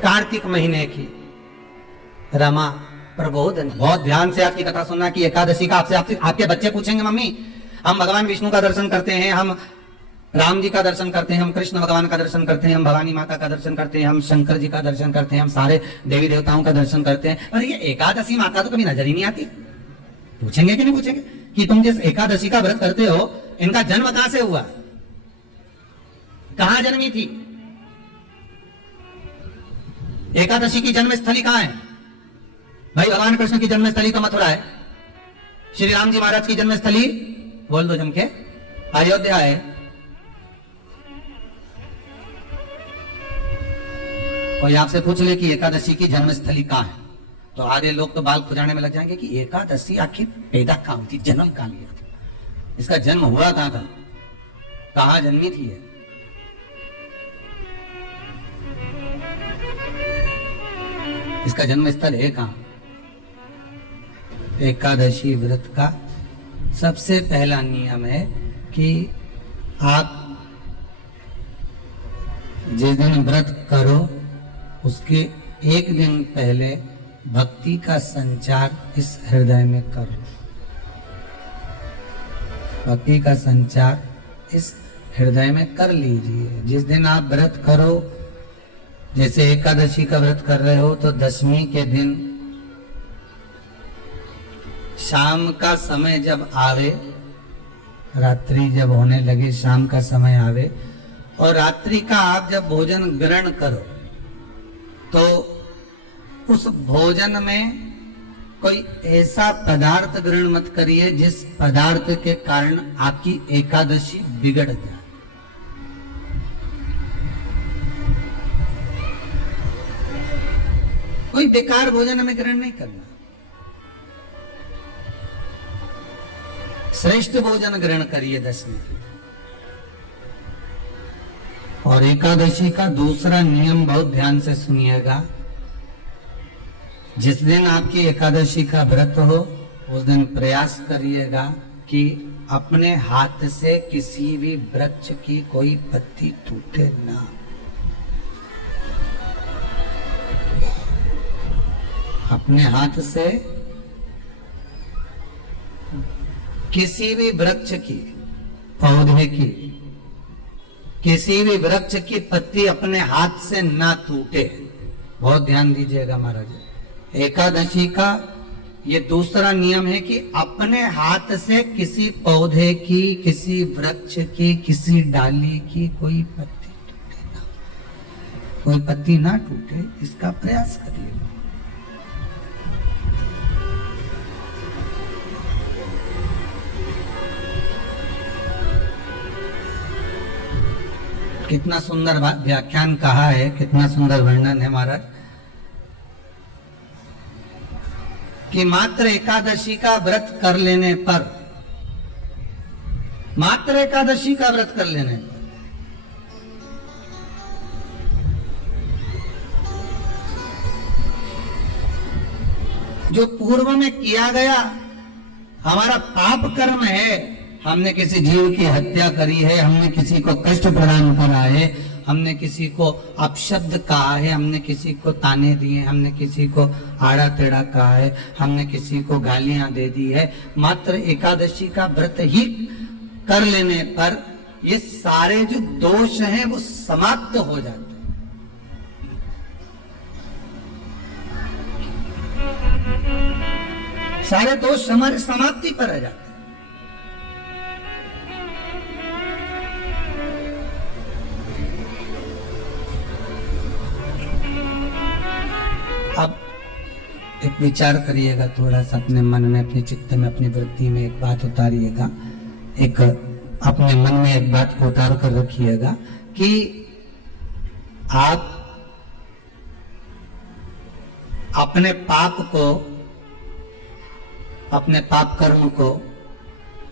कार्तिक महीने की रमा प्रबोधन। बहुत ध्यान से आपकी कथा सुनना कि एकादशी का आपसे आपके बच्चे पूछेंगे, मम्मी हम भगवान विष्णु का दर्शन करते हैं, हम राम जी का दर्शन करते हैं, हम कृष्ण भगवान का दर्शन करते हैं, हम भवानी माता का दर्शन करते हैं, हम शंकर जी का दर्शन करते हैं, हम सारे देवी देवताओं का दर्शन करते हैं, पर ये एकादशी माता तो कभी नजर ही नहीं आती। पूछेंगे कि नहीं पूछेंगे कि तुम जिस एकादशी का व्रत करते हो इनका जन्म कहां से हुआ, कहां जन्मी थी? एकादशी की जन्मस्थली कहां है? भाई भगवान कृष्ण की जन्मस्थली तो मथुरा है, श्री राम जी महाराज की जन्मस्थली बोल दो जम के अयोध्या है। कोई आपसे पूछ ले कि एकादशी की जन्मस्थली कहां है, तो आधे लोग तो बाल खुजाने में लग जाएंगे कि एकादशी आखिर पैदा कहां हुई थी, जन्म कहां लिया था, इसका जन्म हुआ कहां था, कहां जन्मी थी है? इसका जन्म स्थल है कहां? एकादशी व्रत का सबसे पहला नियम है कि आप जिस दिन व्रत करो उसके एक दिन पहले भक्ति का संचार इस हृदय में करो। भक्ति का संचार इस हृदय में कर लीजिए। जिस दिन आप व्रत करो, जैसे एकादशी का व्रत कर रहे हो तो दशमी के दिन शाम का समय जब आवे, रात्रि जब होने लगे, शाम का समय आवे और रात्रि का आप जब भोजन ग्रहण करो तो उस भोजन में कोई ऐसा पदार्थ ग्रहण मत करिए जिस पदार्थ के कारण आपकी एकादशी बिगड़ जाए। कोई बेकार भोजन हमें ग्रहण नहीं करना, श्रेष्ठ भोजन ग्रहण करिए दशमी की। और एकादशी का दूसरा नियम बहुत ध्यान से सुनिएगा, जिस दिन आपकी एकादशी का व्रत हो उस दिन प्रयास करिएगा कि अपने हाथ से किसी भी वृक्ष की कोई पत्ती टूटे ना। अपने हाथ से किसी भी वृक्ष की, पौधे की, किसी भी वृक्ष की पत्ती अपने हाथ से ना टूटे। बहुत ध्यान दीजिएगा महाराज। एकादशी का ये दूसरा नियम है कि अपने हाथ से किसी पौधे की, किसी वृक्ष की, किसी डाली की कोई पत्ती टूटे ना, कोई पत्ती ना टूटे, इसका प्रयास करिए। कितना सुंदर व्याख्यान कहा है, कितना सुंदर वर्णन है महाराज कि मात्र एकादशी का व्रत कर लेने पर, मात्र एकादशी का व्रत कर लेने पर जो पूर्व में किया गया हमारा पाप कर्म है, हमने किसी जीव की हत्या करी है, हमने किसी को कष्ट प्रदान करा है, हमने किसी को अपशब्द कहा है, हमने किसी को ताने दिए, हमने किसी को आड़ा टेढ़ा कहा है, हमने किसी को गालियां दे दी है, मात्र एकादशी का व्रत ही कर लेने पर ये सारे जो दोष हैं वो समाप्त हो जाते हैं। सारे दोष हमारे समाप्ति पर रह जाते हैं। अब एक विचार करिएगा थोड़ा सा अपने मन में, अपने चित्त में, अपनी वृत्ति में एक बात उतारिएगा, एक अपने मन में एक बात को उतार कर रखिएगा कि आप अपने पाप को, अपने पाप कर्म को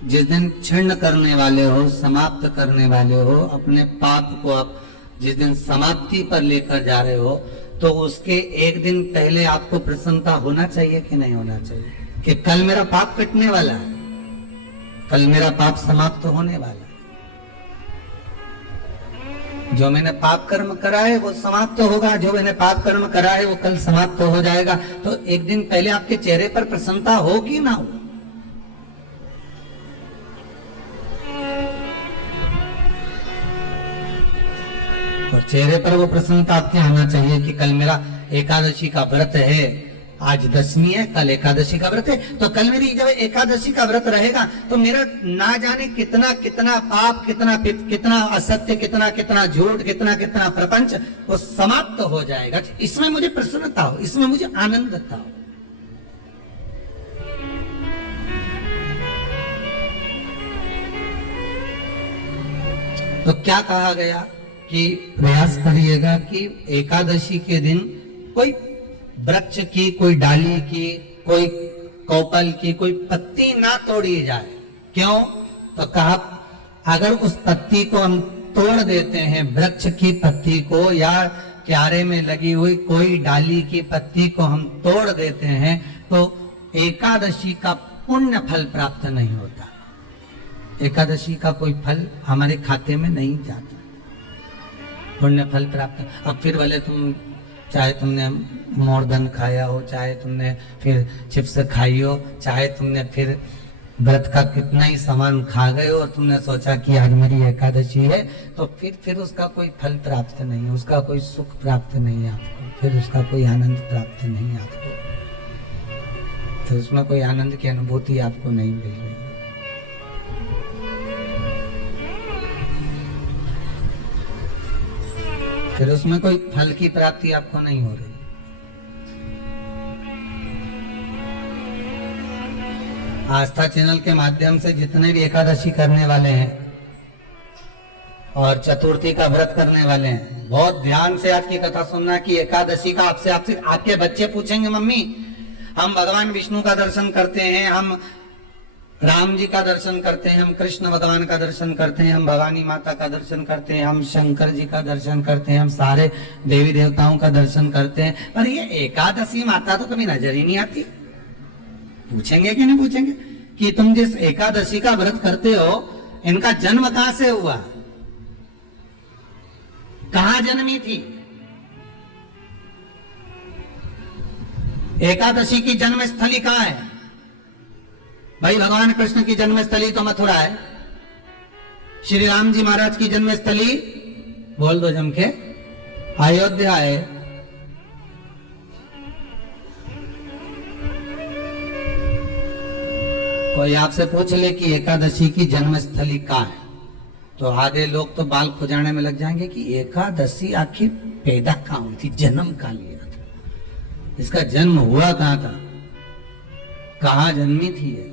जिस दिन क्षीण करने वाले हो, समाप्त करने वाले हो, अपने पाप को आप जिस दिन समाप्ति पर लेकर जा रहे हो, तो उसके एक दिन पहले आपको प्रसन्नता होना चाहिए कि नहीं होना चाहिए कि कल मेरा पाप कटने वाला है, कल मेरा पाप समाप्त होने वाला है। जो मैंने पाप कर्म करा है वो समाप्त तो होगा, जो मैंने पाप कर्म करा है वो कल समाप्त हो जाएगा। तो एक दिन पहले आपके चेहरे पर प्रसन्नता हो कि ना हो? और चेहरे पर वो प्रसन्नता आपके आना चाहिए कि कल मेरा एकादशी का व्रत है, आज दशमी है, कल एकादशी का व्रत है, तो कल मेरी जब एकादशी का व्रत रहेगा तो मेरा ना जाने कितना कितना पाप, कितना असत्य, कितना झूठ, कितना प्रपंच वो समाप्त हो जाएगा। इसमें मुझे प्रसन्नता हो, इसमें मुझे आनंदता हो। तो क्या कहा गया कि प्रयास करिएगा कि एकादशी के दिन कोई वृक्ष की, कोई डाली की, कोई कौपल की कोई पत्ती ना तोड़ी जाए। क्यों? तो कहा अगर उस पत्ती को हम तोड़ देते हैं, वृक्ष की पत्ती को या क्यारे में लगी हुई कोई डाली की पत्ती को हम तोड़ देते हैं तो एकादशी का पुण्य फल प्राप्त नहीं होता, एकादशी का कोई फल हमारे खाते में नहीं जाता, पुण्य फल प्राप्त। अब फिर भले तुम चाहे तुमने मोरधन खाया हो, चाहे तुमने फिर चिप्स खाई हो, चाहे तुमने फिर व्रत का कितना ही सामान खा गए हो और तुमने सोचा कि आज मेरी एकादशी है, तो फिर उसका कोई फल प्राप्त नहीं है, उसका कोई सुख प्राप्त नहीं है आपको, फिर उसका कोई आनंद प्राप्त नहीं है आपको, तो उसमें कोई आनंद की अनुभूति आपको नहीं मिल रही है। फिर उसमें कोई फल की प्राप्ति आपको नहीं हो रही। आस्था चैनल के माध्यम से जितने भी एकादशी करने वाले हैं और चतुर्थी का व्रत करने वाले हैं, बहुत ध्यान से आज की कथा सुनना कि एकादशी का आपसे आपके बच्चे पूछेंगे, मम्मी हम भगवान विष्णु का दर्शन करते हैं, हम राम जी का दर्शन करते हैं, हम कृष्ण भगवान का दर्शन करते हैं, हम भवानी माता का दर्शन करते हैं, हम शंकर जी का दर्शन करते हैं, हम सारे देवी देवताओं का दर्शन करते हैं, पर ये एकादशी माता तो कभी नजर ही नहीं आती। पूछेंगे कि नहीं पूछेंगे कि तुम जिस एकादशी का व्रत करते हो इनका जन्म कहां से हुआ, कहां जन्मी थी? एकादशी की जन्म स्थली कहां है? भाई भगवान कृष्ण की जन्मस्थली तो मथुरा है, श्री राम जी महाराज की जन्मस्थली बोल दो जम के अयोध्या है। कोई आपसे पूछ ले कि एकादशी की जन्मस्थली कहाँ है, तो आधे लोग तो बाल खुजाने में लग जाएंगे कि एकादशी आखिर पैदा कहाँ हुई थी, जन्म कहाँ लिया था, इसका जन्म हुआ कहाँ था, कहाँ जन्मी थी ये?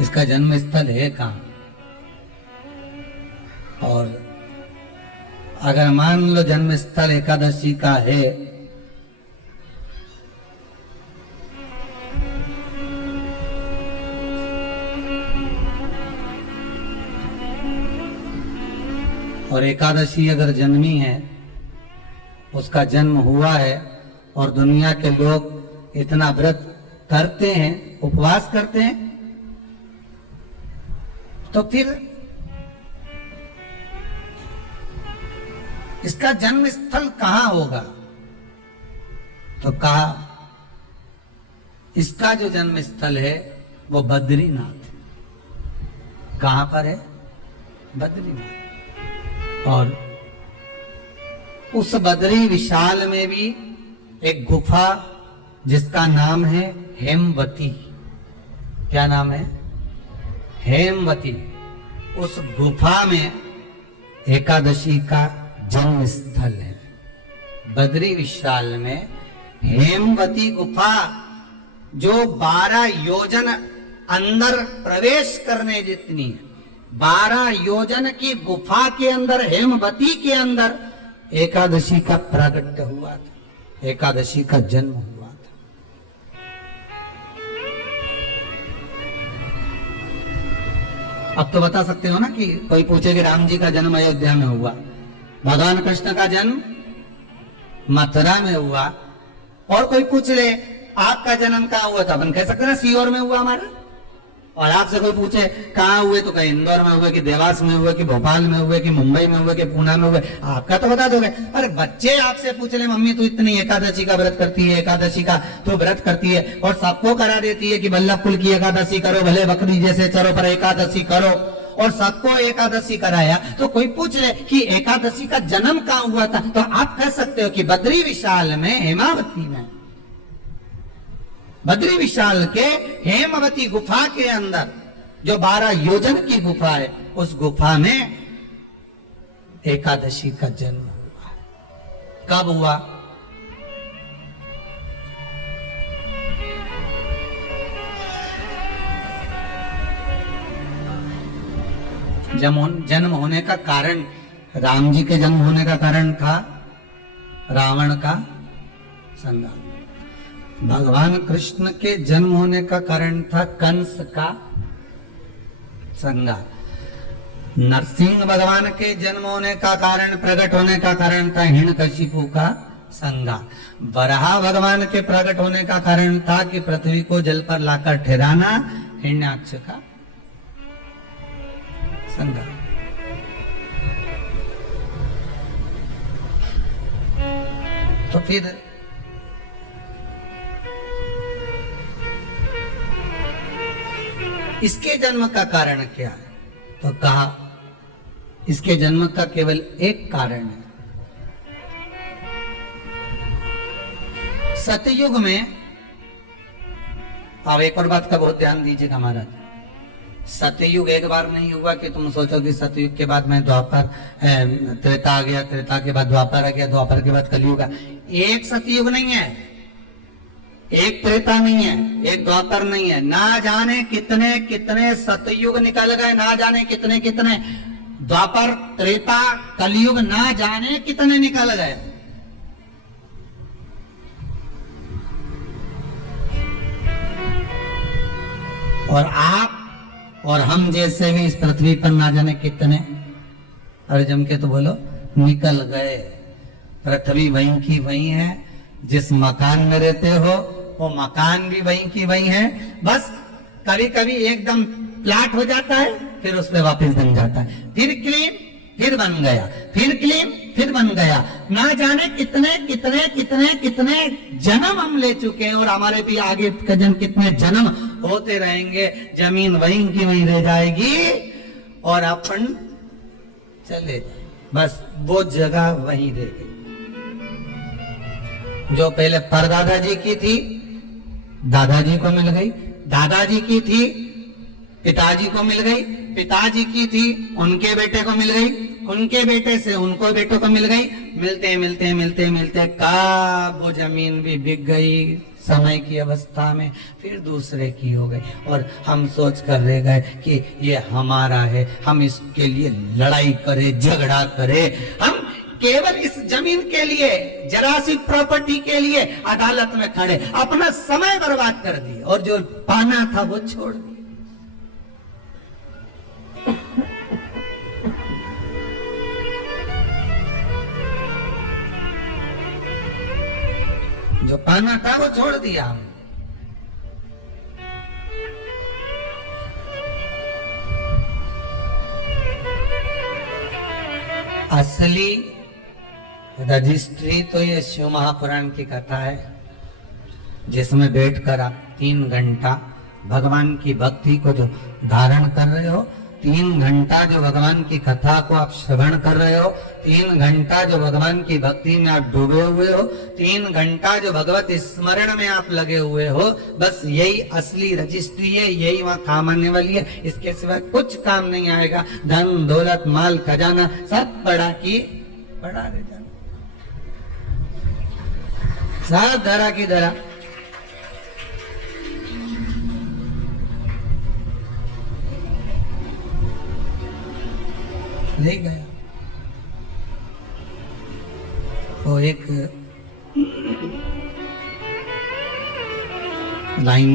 इसका जन्म स्थल है कहां? और अगर मान लो जन्म स्थल एकादशी का है और एकादशी अगर जन्मी है, उसका जन्म हुआ है और दुनिया के लोग इतना व्रत करते हैं, उपवास करते हैं, तो फिर इसका जन्म स्थल कहां होगा? तो कहा इसका जो जन्म स्थल है वो बद्रीनाथ। कहां पर है? बद्रीनाथ। और उस बद्री विशाल में भी एक गुफा जिसका नाम है हेमवती। क्या नाम है? हेमवती। उस गुफा में एकादशी का जन्म स्थल है। बद्री विशाल में हेमवती गुफा जो 12 योजन अंदर प्रवेश करने जितनी है, 12 योजन की गुफा के अंदर, हेमवती के अंदर एकादशी का प्रागट्य हुआ था, एकादशी का जन्म हुआ था। अब तो बता सकते हो ना कि कोई पूछे कि राम जी का जन्म अयोध्या में हुआ, भगवान कृष्ण का जन्म मथुरा में हुआ, और कोई पूछ ले आपका जन्म कहाँ हुआ था, अपन कह सकते ना सीहोर में हुआ हमारा, और आपसे कोई पूछे कहाँ हुए तो कहीं इंदौर में हुए कि देवास में हुए कि भोपाल में हुए कि मुंबई में हुए कि पूना में हुए, आपका तो बता दोगे। अरे बच्चे आपसे पूछ ले मम्मी तू इतनी एकादशी का व्रत करती है, एकादशी का तो व्रत करती है, और सबको करा देती है कि वल्लभकुल की एकादशी करो, भले बकरी जैसे चरो पर एकादशी करो, और सबको एकादशी कराया। तो कोई पूछ ले कि एकादशी का जन्म कहाँ हुआ था, तो आप कह सकते हो कि बद्री विशाल में, हेमावती में, बद्री विशाल के हेमवती गुफा के अंदर जो 12 योजन की गुफा है, उस गुफा में एकादशी का जन्म हुआ। कब हुआ? जन्म होने का कारण, राम जी के जन्म होने का कारण था रावण का संहार। भगवान कृष्ण के जन्म होने का कारण था कंस का संहार। नरसिंह भगवान के जन्म होने का कारण, प्रकट होने का कारण था हिरण्यकशिपु का संहार। वराह भगवान के प्रकट होने का कारण था कि पृथ्वी को जल पर लाकर ठहराना, हिरण्याक्ष का संहार। तो फिर इसके जन्म का कारण क्या है? तो कहा इसके जन्म का केवल एक कारण है। सतयुग में, आप एक और बात का बहुत ध्यान दीजिएगा महाराज, सतयुग एक बार नहीं हुआ कि तुम सोचो कि सतयुग के बाद में द्वापर, त्रेता आ गया, त्रेता के बाद द्वापर आ गया, द्वापर के बाद कलयुग। एक सतयुग नहीं है, एक त्रेता नहीं है, एक द्वापर नहीं है, ना जाने कितने कितने सतयुग निकल गए, ना जाने कितने कितने द्वापर, त्रेता, कलयुग, ना जाने कितने निकल गए। और आप और हम जैसे भी इस पृथ्वी पर ना जाने कितने, अरे जम के तो बोलो, निकल गए। पृथ्वी वहीं की वहीं है, जिस मकान में रहते हो वो मकान भी वहीं की वहीं है, बस कभी कभी एकदम प्लाट हो जाता है, फिर उस पर वापस बन जाता है, फिर क्लीन, फिर बन गया, फिर क्लीन, फिर बन गया। ना जाने कितने कितने कितने कितने जन्म हम ले चुके हैं, और हमारे भी आगे के जन्म कितने जन्म होते रहेंगे। जमीन वहीं की वहीं रह जाएगी और अपन चले जाए, बस वो जगह वहीं रह गई। जो पहले परदादा जी की थी, दादाजी को मिल गई, दादाजी की थी, पिताजी को मिल गई, पिताजी की थी, उनके बेटे को मिल गई, उनके बेटे से उनको बेटों को मिल गई। मिलते मिलते मिलते मिलते कब वो जमीन भी बिक गई समय की अवस्था में, फिर दूसरे की हो गई, और हम सोच कर रह गए कि ये हमारा है, हम इसके लिए लड़ाई करें, झगड़ा करें, हम केवल इस जमीन के लिए, जरा सी प्रॉपर्टी के लिए अदालत में खड़े, अपना समय बर्बाद कर दिए, और जो पाना था वो छोड़ दिया। जो पाना था वो छोड़ दिया हमने। असली रजिस्ट्री तो ये शिव महापुराण की कथा है, जिसमें बैठकर आप 3 घंटा भगवान की भक्ति को जो धारण कर रहे हो, 3 घंटा जो भगवान की कथा को आप श्रवण कर रहे हो, 3 घंटा जो भगवान की भक्ति में आप डूबे हुए हो, 3 घंटा जो भगवत स्मरण में आप लगे हुए हो, बस यही असली रजिस्ट्री है, यही वहां काम आने वाली है। इसके सिवा कुछ काम नहीं आएगा। धन दौलत माल खजाना सब पड़ा की पड़ा रह जाना, सब धरा की धरा। ले गया। वो एक लाइन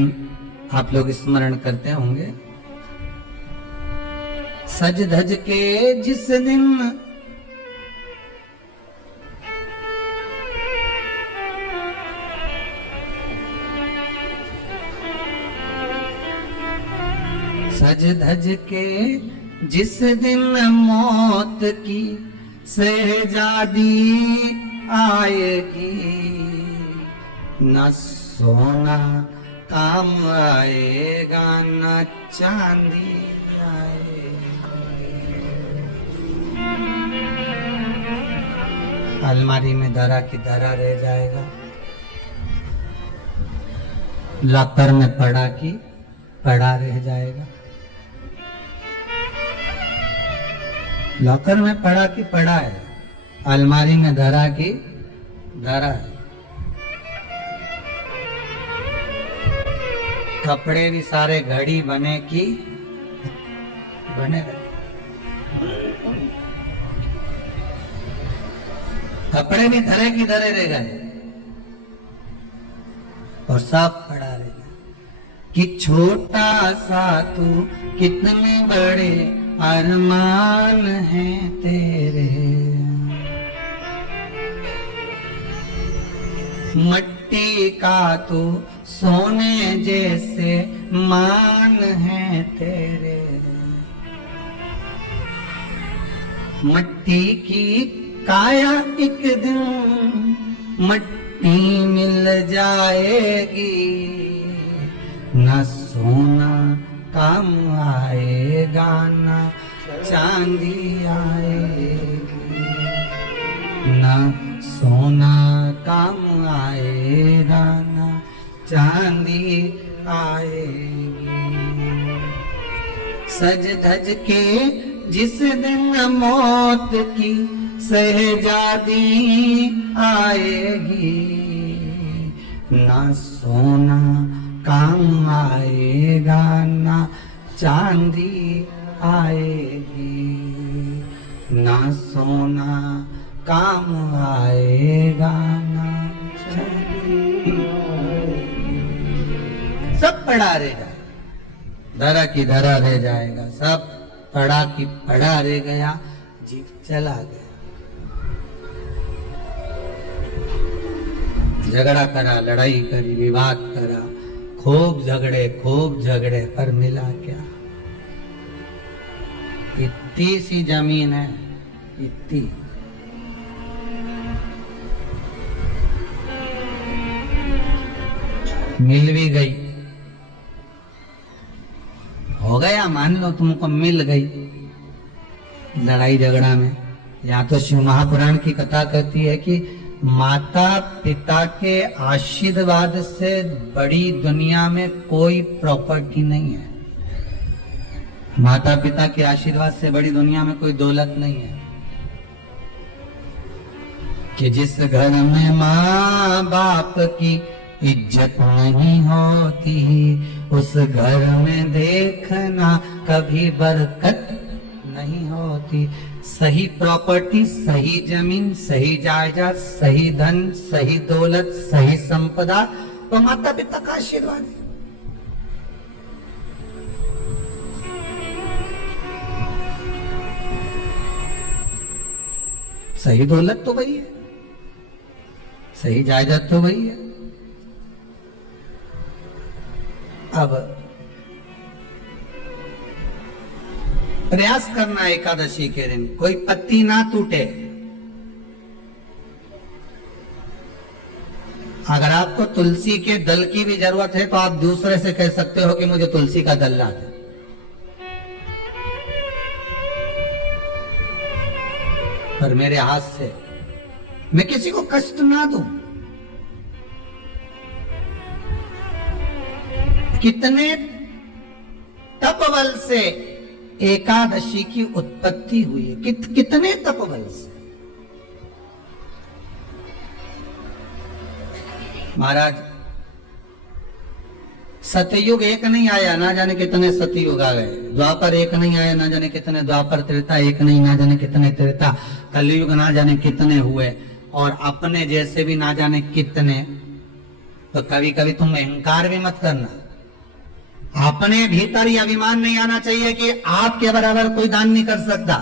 आप लोग स्मरण करते होंगे, सज धज के जिस दिन सज धज के जिस दिन मौत की शहजादी आएगी, न सोना काम आएगा न चांदी आएगी। अलमारी में धरा की धरा रह जाएगा, लॉकर में पड़ा की पड़ा रह जाएगा। लॉकर में पड़ा की पड़ा है, अलमारी में धरा की धरा है। कपड़े भी सारे घड़ी बने की बने रहते, कपड़े भी धरे की धरे रह गए और सब पड़ा रह गया। कि छोटा सा तू कितने बड़े अरमान हैं तेरे, मट्टी का तू सोने जैसे मान है तेरे, मट्टी की काया एक दिन मट्टी मिल जाएगी, न सोना काम आएगा न चांदी आएगी, न सोना काम आएगा न चांदी आएगी। सज धज के जिस दिन मौत की शहजादी आएगी, न सोना काम आएगा न चांदी आएगी, न सोना काम आएगा न चांदी आएगी। सब पड़ा रहेगा, धरा की धरा रह जाएगा, सब पड़ा की पड़ा रह गया, जीव चला गया। झगड़ा करा, लड़ाई करी, विवाद करा, खूब झगड़े पर मिला क्या? इतनी सी जमीन है, इतनी। मिल भी गई, हो गया, मान लो तुमको मिल गई लड़ाई झगड़ा में। या तो शिव महापुराण की कथा कहती है कि माता पिता के आशीर्वाद से बड़ी दुनिया में कोई प्रॉपर्टी नहीं है। माता पिता के आशीर्वाद से बड़ी दुनिया में कोई दौलत नहीं है। कि जिस घर में माँ बाप की इज्जत नहीं होती, उस घर में देखना कभी बरकत नहीं होती। सही प्रॉपर्टी, सही जमीन, सही जायदाद, सही धन, सही दौलत, सही संपदा तो माता पिता का आशीर्वाद है। सही दौलत तो वही है, सही जायदाद तो वही है। अब प्रयास करना एकादशी के दिन कोई पत्ती ना टूटे। अगर आपको तुलसी के दल की भी जरूरत है तो आप दूसरे से कह सकते हो कि मुझे तुलसी का दल ला दे। पर मेरे हाथ से मैं किसी को कष्ट ना दूं। कितने तपबल से एकादशी की उत्पत्ति हुई है, कितने तपबल से। महाराज सतयुग एक नहीं आया, ना जाने कितने सतयुग आ गए। द्वापर एक नहीं आया, ना जाने कितने द्वापर। त्रेता एक नहीं, ना जाने कितने त्रेता। कलयुग ना जाने कितने हुए, और अपने जैसे भी ना जाने कितने। तो कभी कभी तुम अहंकार भी मत करना। अपने भीतर यह अभिमान नहीं आना चाहिए कि आपके बराबर कोई दान नहीं कर सकता।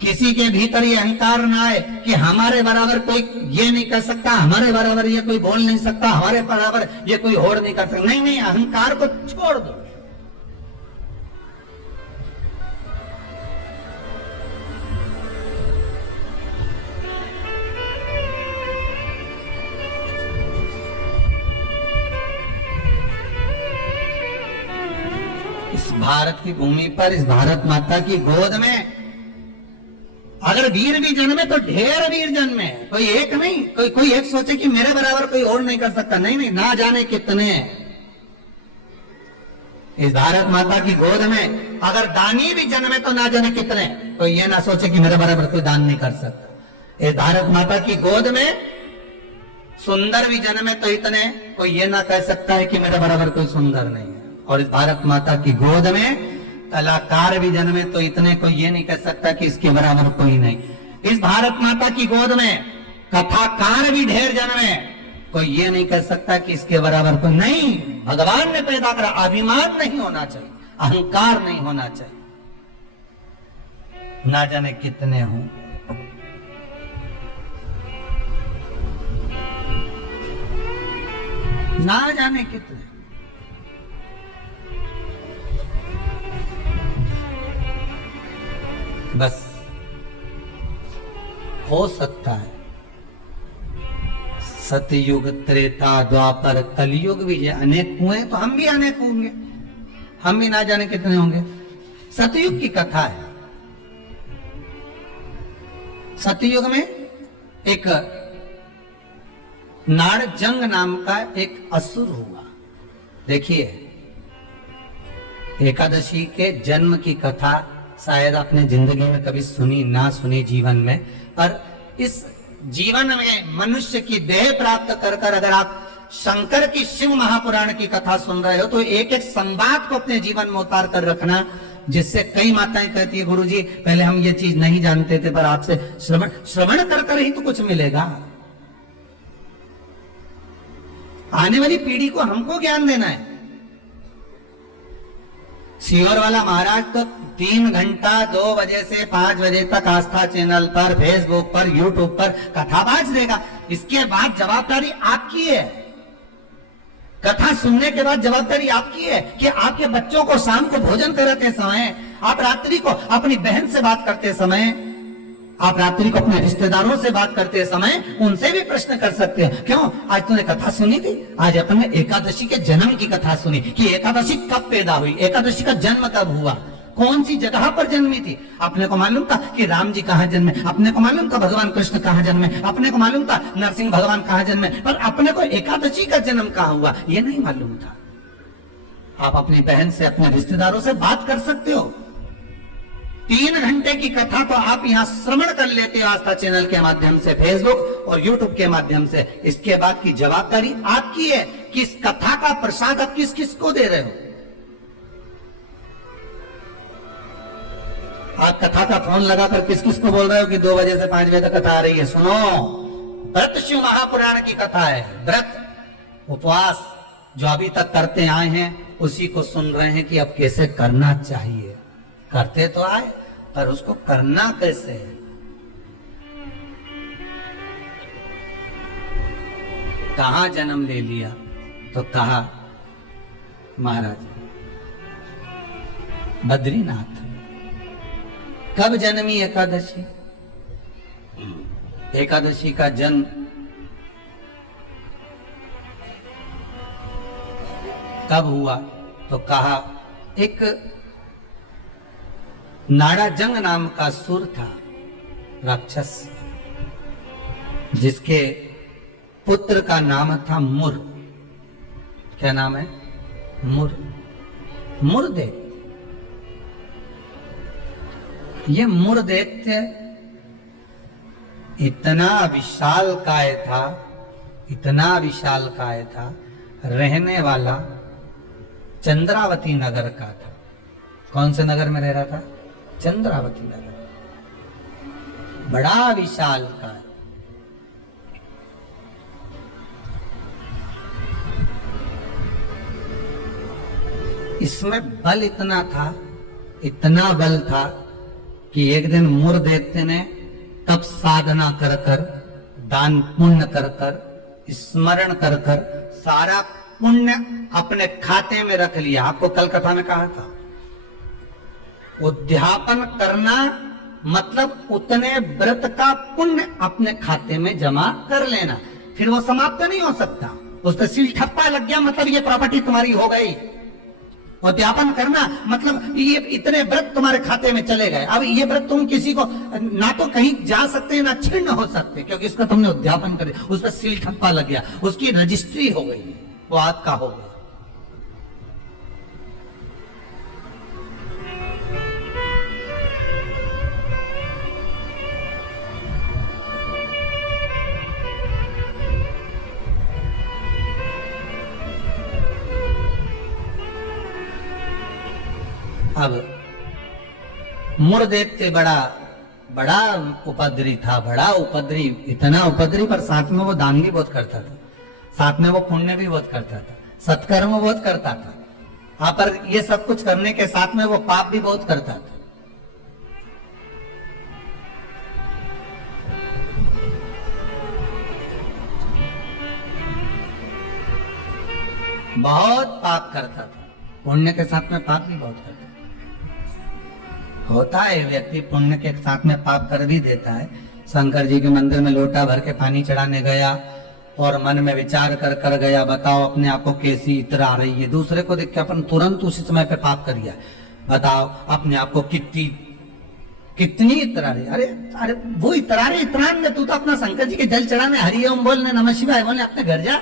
किसी के भीतर ये अहंकार ना आए कि हमारे बराबर कोई ये नहीं कर सकता, हमारे बराबर ये कोई बोल नहीं सकता, हमारे बराबर ये कोई होड़ नहीं कर सकता। नहीं नहीं, अहंकार को छोड़ दो। भारत की भूमि पर, इस भारत माता की गोद में अगर वीर भी जन्मे तो ढेर वीर जन्मे, कोई एक नहीं। कोई एक सोचे कि मेरे बराबर कोई और नहीं कर सकता, नहीं नहीं, ना जाने कितने। इस भारत माता की गोद में अगर दानी भी जन्मे तो ना जाने कितने, कोई ये ना सोचे कि मेरे बराबर कोई दान नहीं कर सकता। इस भारत माता की गोद में सुंदर भी जन्मे तो इतने, कोई ये ना कह सकता है कि मेरे बराबर कोई सुंदर नहीं है। और इस भारत माता की गोद में कलाकार भी जन्मे तो इतने, कोई ये नहीं कह सकता कि इसके बराबर कोई नहीं। इस भारत माता की गोद में कथाकार भी ढेर जन्मे, कोई ये नहीं कह सकता कि इसके बराबर कोई नहीं। भगवान ने पैदा करा, अभिमान नहीं होना चाहिए, अहंकार नहीं होना चाहिए। ना जाने कितने हों, ना जाने कितने। बस हो सकता है सतयुग, त्रेता, द्वापर, कलयुग भी ये अनेक हुए तो हम भी अनेक होंगे, हम भी ना जाने कितने होंगे। सतयुग की कथा है। सतयुग में एक नारजंग नाम का एक असुर हुआ। देखिए, एकादशी के जन्म की कथा शायद आपने जिंदगी में कभी सुनी ना सुनी जीवन में, पर इस जीवन में मनुष्य की देह प्राप्त कर कर अगर आप शंकर की शिव महापुराण की कथा सुन रहे हो तो एक एक संवाद को अपने जीवन में उतार कर रखना, जिससे कई माताएं कहती है गुरुजी पहले हम ये चीज नहीं जानते थे, पर आपसे श्रवण कर कर ही तो कुछ मिलेगा। आने वाली पीढ़ी को हमको ज्ञान देना है। सीहोर वाला महाराज तो 3 घंटा 2 बजे से 5 बजे तक आस्था चैनल पर, फेसबुक पर, यूट्यूब पर कथा बाज देगा। इसके बाद जवाबदारी आपकी है। कथा सुनने के बाद जवाबदारी आपकी है कि आपके बच्चों को शाम को भोजन कराते समय, आप रात्रि को अपनी बहन से बात करते समय, आप रात्रि को अपने रिश्तेदारों से बात करते समय उनसे भी प्रश्न कर सकते हैं, क्यों आज तूने कथा सुनी थी? आज अपन ने एकादशी के जन्म की कथा सुनी कि एकादशी कब पैदा हुई, एकादशी का जन्म कब हुआ, कौन सी जगह पर जन्मी थी। अपने को मालूम था कि राम जी कहाँ जन्मे, अपने को मालूम था भगवान कृष्ण कहाँ जन्मे, अपने को मालूम था नरसिंह भगवान कहाँ जन्मे, पर अपने को एकादशी का जन्म कहाँ हुआ ये नहीं मालूम था। आप अपनी बहन से, अपने रिश्तेदारों से बात कर सकते हो। 3 घंटे की कथा तो आप यहाँ श्रवण कर लेते हो आस्था चैनल के माध्यम से, फेसबुक और यूट्यूब के माध्यम से। इसके बाद की जवाबदारी आपकी है कि इस कथा का प्रसाद आप किस किस को दे रहे हो। आप कथा का फोन लगाकर किस किस को बोल रहे हो कि 2 बजे से 5 बजे तक कथा आ रही है, सुनो। व्रत शिव महापुराण की कथा है। व्रत उपवास जो अभी तक करते आए हैं उसी को सुन रहे हैं कि अब कैसे करना चाहिए। करते तो आए पर उसको करना कैसे है। कहां जन्म ले लिया तो कहा महाराज बद्रीनाथ। कब जन्मी एकादशी? एकादशी का जन्म कब हुआ तो कहा एक नाराजंग नाम का सुर था, राक्षस, जिसके पुत्र का नाम था मुर। क्या नाम है? मुर। मुरदैत्य। ये मुरदैत्य इतना विशाल काय था, इतना विशाल काय था, रहने वाला चंद्रावती नगर का था। कौन से नगर में रह रहा था? चंद्रावती नगर। बड़ा विशाल काय। इसमें बल इतना था, इतना बल था कि एक दिन मुरदैत्य ने तप साधना कर कर, दान पुण्य कर कर, स्मरण कर कर सारा पुण्य अपने खाते में रख लिया। आपको कल कथा में कहा था, उद्यापन करना मतलब उतने व्रत का पुण्य अपने खाते में जमा कर लेना, फिर वो समाप्त नहीं हो सकता। उस पर सील ठप्पा लग गया मतलब ये प्रॉपर्टी तुम्हारी हो गई। उद्यापन करना मतलब ये इतने व्रत तुम्हारे खाते में चले गए। अब ये व्रत तुम किसी को ना तो कहीं जा सकते ना छिन्न हो सकते, क्योंकि इसका तुमने उद्यापन कर दिया, उस पर सील ठप्पा लग गया, उसकी रजिस्ट्री हो गई, वो आपका हो गया। अब मूर्दैत्य बड़ा उपद्री था, बड़ा उपद्री, इतना उपद्री, पर साथ में वो दान भी बहुत करता था, साथ में वो पुण्य भी बहुत करता था, सत्कर्म बहुत करता था। हाँ, पर ये सब कुछ करने के साथ में वो पाप भी बहुत करता था। बहुत पाप करता था, पुण्य के साथ में पाप भी बहुत करता था। होता है व्यक्ति पुण्य के साथ में पाप कर भी देता है। शंकर जी के मंदिर में लोटा भर के पानी चढ़ाने गया और मन में विचार कर गया, बताओ अपने आप को कैसी इतर आ रही है, दूसरे को देख के अपन तुरंत उसी समय पे पाप कर दिया। बताओ अपने आप को कितनी इतर आ रही है। अरे वो इतरा रहे, इतरान में तू तो अपना शंकर जी के जल चढ़ाने, हरिओम बोलने, नमः शिवाय बोलने अपने घर जा।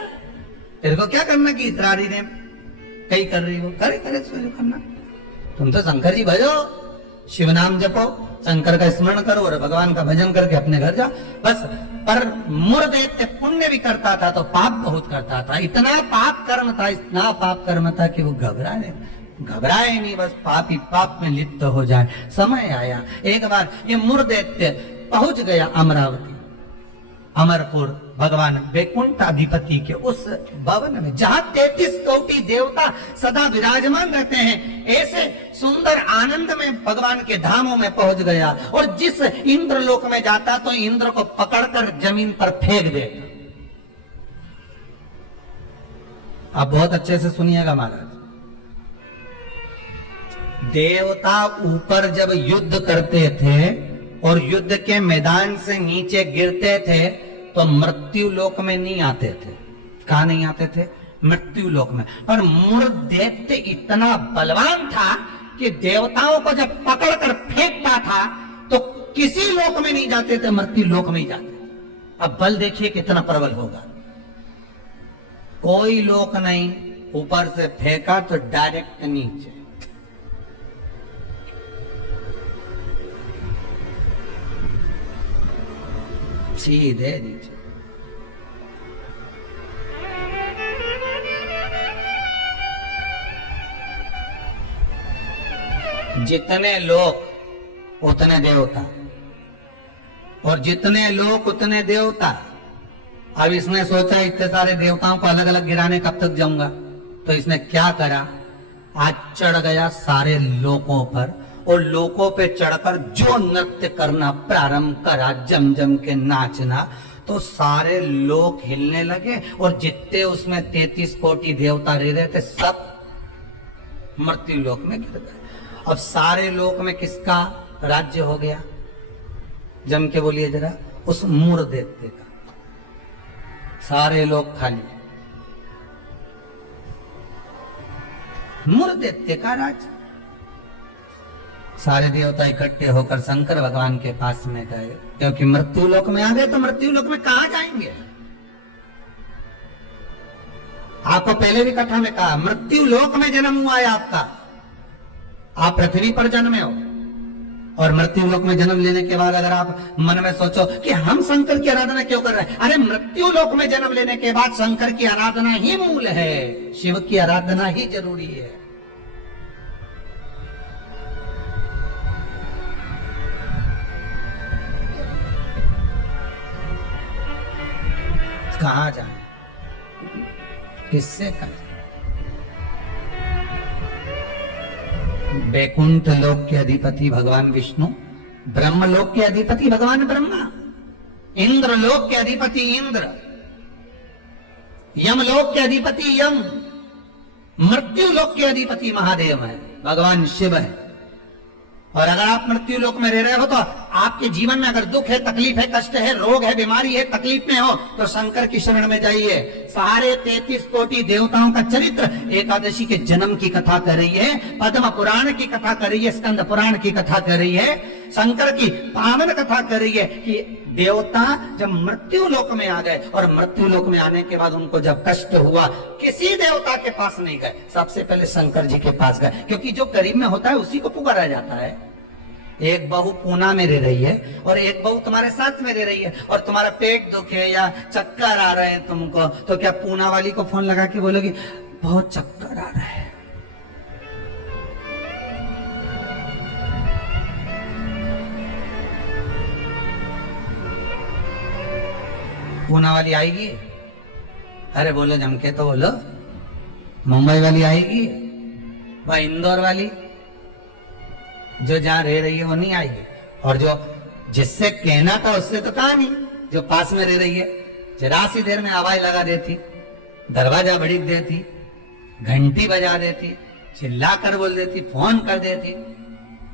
तेरे को क्या करना कि इतरा रही ने कहीं कर रही हो, करे करना। तुम तो शंकर जी भजो, शिव नाम जपो, शंकर का स्मरण करो और भगवान का भजन करके अपने घर जाओ बस। पर मूर्दैत्य पुण्य भी करता था तो पाप बहुत करता था। इतना पाप कर्म था कि वो घबराए नहीं, बस पाप ही पाप में लिप्त हो जाए। समय आया, एक बार ये मूर्दैत्य पहुंच गया अमरावती, अमरपुर, भगवान वैकुंठाधिपति के उस भवन में जहां 33 कोटि देवता सदा विराजमान रहते हैं। ऐसे सुंदर आनंद में भगवान के धामों में पहुंच गया और जिस इंद्र लोक में जाता तो इंद्र को पकड़कर जमीन पर फेंक देता। आप बहुत अच्छे से सुनिएगा महाराज, देवता ऊपर जब युद्ध करते थे और युद्ध के मैदान से नीचे गिरते थे तो मृत्यु लोक में नहीं आते थे। कहां नहीं आते थे? मृत्यु लोक में। पर मूर्दैत्य इतना बलवान था कि देवताओं को जब पकड़कर फेंकता था तो किसी लोक में नहीं जाते थे, मृत्यु लोक में ही जाते थे। अब बल देखिए कितना प्रबल होगा। कोई लोक नहीं, ऊपर से फेंका तो डायरेक्ट नीचे। सीधे नीचे। जितने लोग उतने देवता, और जितने लोग उतने देवता। अब इसने सोचा इतने सारे देवताओं को अलग अलग गिराने कब तक जाऊंगा, तो इसने क्या करा, आज चढ़ गया सारे लोकों पर और लोकों पे चढ़कर जो नृत्य करना प्रारंभ करा, जम जम के नाचना, तो सारे लोक हिलने लगे और जितने उसमें 33 कोटि देवता रह रहे थे सब मृत्यु लोक में गिर गए। अब सारे लोक में किसका राज्य हो गया? जम के बोलिए जरा, उस मूर्दैत्य का। सारे लोग खाली, मूर्दैत्य का राज्य। सारे देवता इकट्ठे होकर शंकर भगवान के पास में गए, क्योंकि मृत्यु लोक में आ गए तो मृत्यु लोक में कहां जाएंगे। आपको पहले भी कथा में कहा, मृत्यु लोक में जन्म हुआ है आपका, आप पृथ्वी पर जन्मे हो। और मृत्यु लोक में जन्म लेने के बाद अगर आप मन में सोचो कि हम शंकर की आराधना क्यों कर रहे हैं, अरे मृत्यु लोक में जन्म लेने के बाद शंकर की आराधना ही मूल है, शिव की आराधना ही जरूरी है। कहां जाए, किससे कहें? वैकुंठ लोक के अधिपति भगवान विष्णु, ब्रह्म लोक के अधिपति भगवान ब्रह्मा, इंद्र लोक के अधिपति इंद्र, यम लोक के अधिपति यम, मृत्यु लोक के अधिपति महादेव है, भगवान शिव है। और अगर आप मृत्यु लोक में रह रहे हो तो आपके जीवन में अगर दुख है, तकलीफ है, कष्ट है, रोग है, बीमारी है, तकलीफ में हो तो शंकर की शरण में जाइए। सारे 33 कोटि देवताओं का चरित्र एकादशी के जन्म की कथा कर रही है, पद्म पुराण की कथा कर रही है, स्कंद पुराण की कथा कर रही है, शंकर की पावन कथा कर रही है कि देवता जब मृत्यु लोक में आ गए और मृत्यु लोक में आने के बाद उनको जब कष्ट हुआ, किसी देवता के पास नहीं गए, सबसे पहले शंकर जी के पास गए, क्योंकि जो करीब में होता है उसी को पुकारा जाता है। एक बहू पूना में रह रही है और एक बहू तुम्हारे साथ में रह रही है और तुम्हारा पेट दुखे या चक्कर आ रहे हैं तुमको, तो क्या पूना वाली को फोन लगा के बोलोगी बहुत चक्कर आ रहा है? पूना वाली आएगी? अरे बोलो जम के तो बोलो। मुंबई वाली आएगी? वह इंदौर वाली जो जहां रह रही है वो नहीं आएगी, और जो जिससे कहना था उससे तो कहा नहीं, जो पास में रह रही है जरा सी देर में आवाज लगा देती, दरवाजा बड़ी देती, घंटी बजा देती, चिल्ला कर बोल देती, फोन कर देती,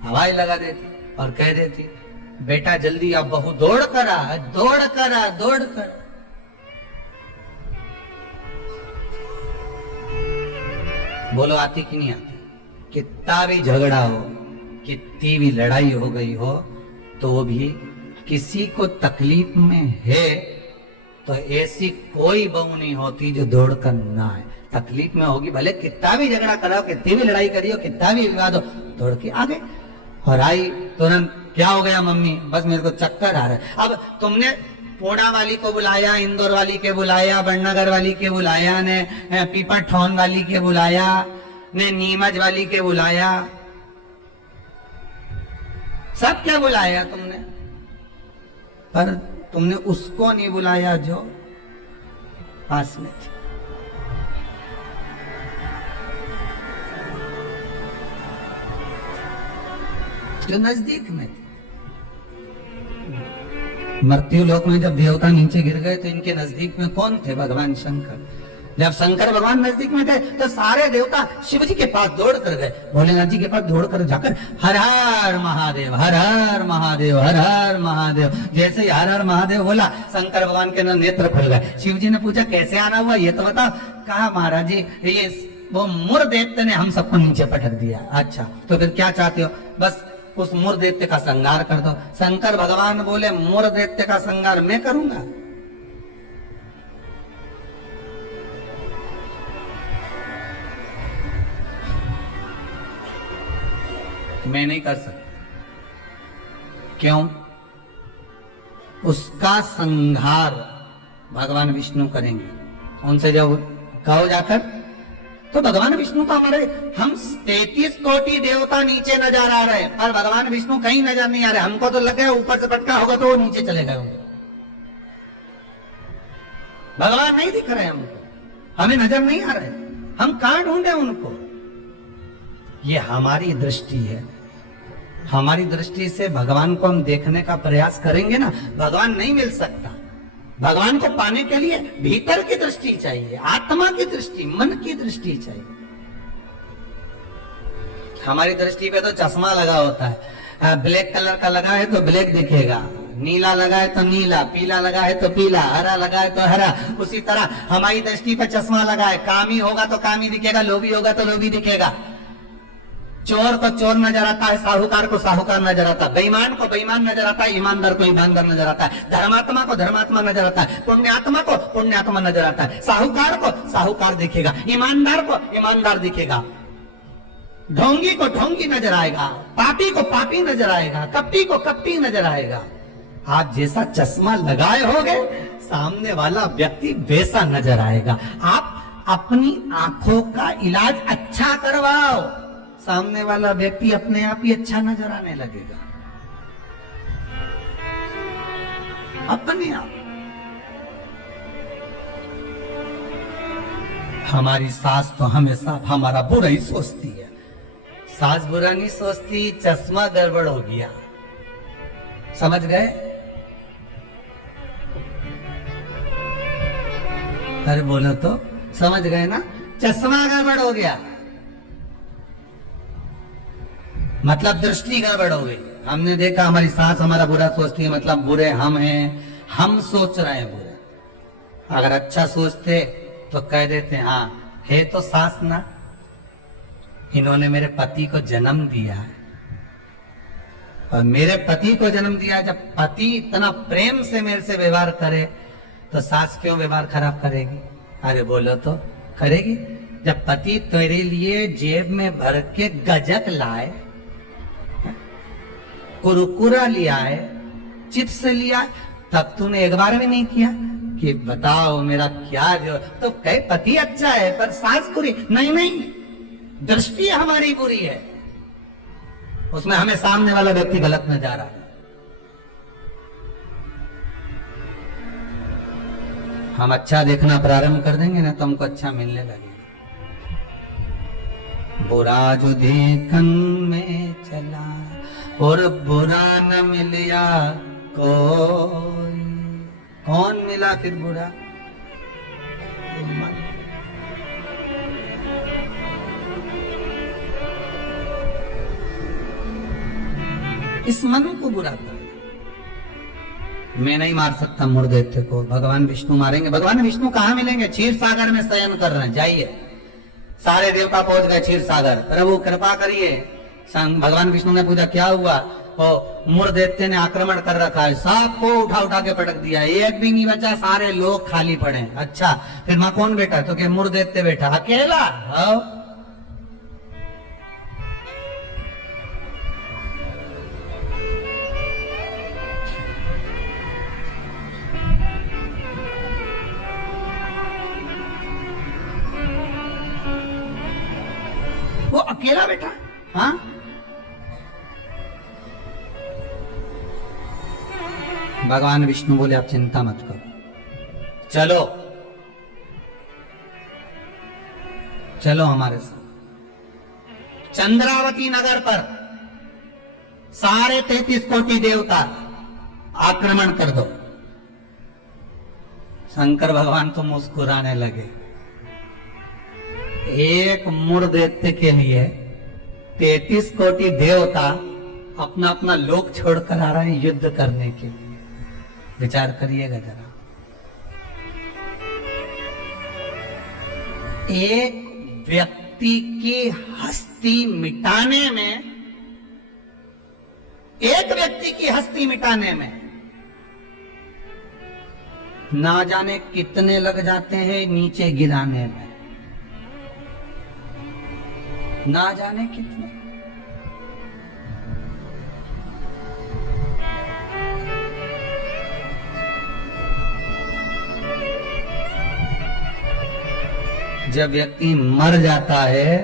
आवाज लगा देती और कह देती बेटा जल्दी अब बहू दौड़ कर आ, दौड़ कर आ, दौड़ कर। बोलो आती कि नहीं आती? कितना भी झगड़ा हो, कितनी भी लड़ाई हो गई हो, तो भी किसी को तकलीफ में है तो ऐसी कोई बहू नहीं होती जो दौड़ कर ना आए। तकलीफ में होगी, भले कितना भी झगड़ा कराओ, कितनी भी लड़ाई करियो, कितना भी विवाद हो, दौड़ के आ गए और आई तुरंत। क्या हो गया मम्मी? बस मेरे को चक्कर आ रहा है। अब तुमने पूना वाली को बुलाया, इंदौर वाली के बुलाया, बड़नगर वाली के बुलाया, ने पीपरठौन वाली के बुलाया, ने नीमच वाली के बुलाया, सब क्या बुलाया तुमने, पर तुमने उसको नहीं बुलाया जो पास में थी। जो नजदीक में थे। मृत्यु लोक में जब देवता नीचे गिर गए तो इनके नजदीक में कौन थे? भगवान शंकर। जब शंकर भगवान नजदीक में थे तो सारे देवता शिव जी के पास दौड़ कर गए, भोलेनाथ जी के पास दौड़ कर जाकर हर हर महादेव, हर हर महादेव, हर हर महादेव। जैसे ही हर हर महादेव बोला, शंकर भगवान के नेत्र खुल गए। शिव जी ने पूछा कैसे आना हुआ ये तो बताओ। कहा महाराज जी ये वो मुर दैत्य ने हम सबको नीचे पटक दिया। अच्छा तो फिर क्या चाहते हो? बस उस मुर दैत्य का संहार कर दो। शंकर भगवान बोले मुर दैत्य का संहार मैं करूंगा? मैं नहीं कर सकता। क्यों? उसका संहार भगवान विष्णु करेंगे। उनसे जब कहो जाकर, तो भगवान विष्णु तो हमारे, हम 33 कोटि देवता नीचे नजर आ रहे हैं पर भगवान विष्णु कहीं नजर नहीं आ रहे। हमको तो लग गया ऊपर से पटका होगा तो वो नीचे चले गए होंगे। भगवान नहीं दिख रहे हमको, हमें नजर नहीं आ रहे, हम कहां ढूंढे उनको? ये हमारी दृष्टि है। हमारी दृष्टि से भगवान को हम देखने का प्रयास करेंगे ना, भगवान नहीं मिल सकता। भगवान को पाने के लिए भीतर की दृष्टि चाहिए, आत्मा की दृष्टि, मन की दृष्टि चाहिए। हमारी दृष्टि पे तो चश्मा लगा होता है, ब्लैक कलर का लगा है तो ब्लैक दिखेगा, नीला लगा है तो नीला, पीला लगा है तो पीला, हरा लगा है तो हरा। उसी तरह हमारी दृष्टि पे चश्मा लगा है, कामी होगा तो कामी दिखेगा, लोभी होगा तो लोभी दिखेगा। चोर को चोर नजर आता है, साहूकार को साहूकार नजर आता है, बेईमान को बेईमान नजर आता है, ईमानदार को ईमानदार नजर आता है, धर्मात्मा को धर्मात्मा नजर आता है, पुण्यात्मा को पुण्यात्मा नजर आता है। साहूकार को साहूकार दिखेगा, ईमानदार को ईमानदार दिखेगा, ढोंगी को ढोंगी नजर आएगा, पापी को पापी नजर आएगा, कपटी को कपटी नजर आएगा। आप जैसा चश्मा लगाए होगे सामने वाला व्यक्ति वैसा नजर आएगा। आप अपनी आंखों का इलाज अच्छा करवाओ, सामने वाला व्यक्ति अपने आप ही अच्छा नजर आने लगेगा, अपने आप। हमारी सास तो हमेशा हमारा बुरा ही सोचती है। सास बुरा नहीं सोचती, चश्मा गड़बड़ हो गया। समझ गए? अरे बोलो तो, समझ गए ना? चश्मा गड़बड़ हो गया मतलब दृष्टि गड़बड़ हो गई। हमने देखा हमारी सास हमारा बुरा सोचती है, मतलब बुरे हम हैं, हम सोच रहे हैं बुरे। अगर अच्छा सोचते तो कह देते हाँ है तो सास ना, इन्होंने मेरे पति को जन्म दिया है, और मेरे पति को जन्म दिया। जब पति इतना प्रेम से मेरे से व्यवहार करे तो सास क्यों व्यवहार खराब करेगी? अरे बोलो तो करेगी। जब पति तेरे लिए जेब में भर के गजक लाए, कुरकुरा लिया है, चिप्स लिया, तब तूने एक बार भी नहीं किया कि बताओ मेरा क्या जो, तो कहे पति अच्छा है पर सास बुरी। नहीं नहीं, दृष्टि हमारी बुरी है, उसमें हमें सामने वाला व्यक्ति गलत नजर आ रहा है। हम अच्छा देखना प्रारंभ कर देंगे ना तो हमको अच्छा मिलने लगेगा। बुरा जो देखन में चला और बुरा न मिलिया कोई, कौन मिला फिर बुरा? इस मन को बुरा कर। मैं नहीं मार सकता मुर्देत्य को, भगवान विष्णु मारेंगे। भगवान विष्णु कहाँ मिलेंगे? क्षीर सागर में शयन कर रहे हैं, जाइए। सारे देवता पहुंच गए क्षीर सागर। प्रभु कृपा करिए। भगवान विष्णु ने पूछा क्या हुआ? मुर्देत्य ने आक्रमण कर रखा है, सबको उठा उठा के पटक दिया, एक भी नहीं बचा, सारे लोग खाली पड़े। अच्छा फिर वहां कौन बैठा? तो क्या मुर्देत्य बैठा अकेला? वो अकेला बैठा। हाँ, भगवान विष्णु बोले आप चिंता मत करो, चलो चलो हमारे साथ। चंद्रावती नगर पर सारे 33 कोटि देवता आक्रमण कर दो। शंकर भगवान तो मुस्कुराने लगे। एक मुर्देत्य के लिए 33 कोटि देवता अपना अपना लोक छोड़कर आ रहे हैं युद्ध करने के लिए। विचार करिएगा जरा। एक व्यक्ति की हस्ती मिटाने में, एक व्यक्ति की हस्ती मिटाने में ना जाने कितने लग जाते हैं नीचे गिराने में, ना जाने कितने। जब व्यक्ति मर जाता है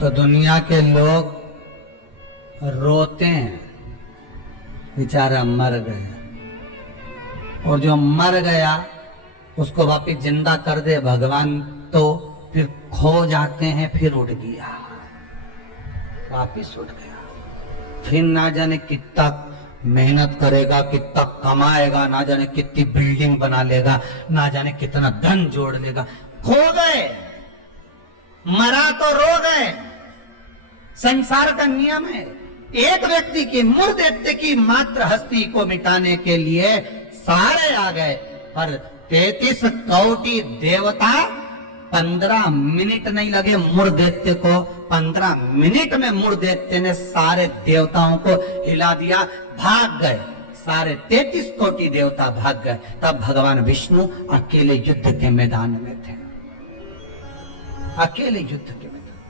तो दुनिया के लोग रोते हैं, बेचारा मर गया। और जो मर गया उसको वापिस जिंदा कर दे भगवान तो फिर खो जाते हैं, फिर उड़ गया, वापिस उड़ गया। फिर ना जाने कितना मेहनत करेगा, कितना कमाएगा, ना जाने कितनी बिल्डिंग बना लेगा, ना जाने कितना धन जोड़ लेगा। खो गए, मरा तो रो गए। संसार का नियम है। एक व्यक्ति की मुर्देत्य की मात्र हस्ती को मिटाने के लिए सारे आ गए, पर 33 कोटि देवता 15 मिनट नहीं लगे मुर्देत्य को। 15 मिनट में मुर्देत्य ने सारे देवताओं को हिला दिया, भाग गए। सारे 33 कोटि देवता भाग गए। तब भगवान विष्णु अकेले युद्ध के मैदान में थे, अकेले युद्ध के मैदान।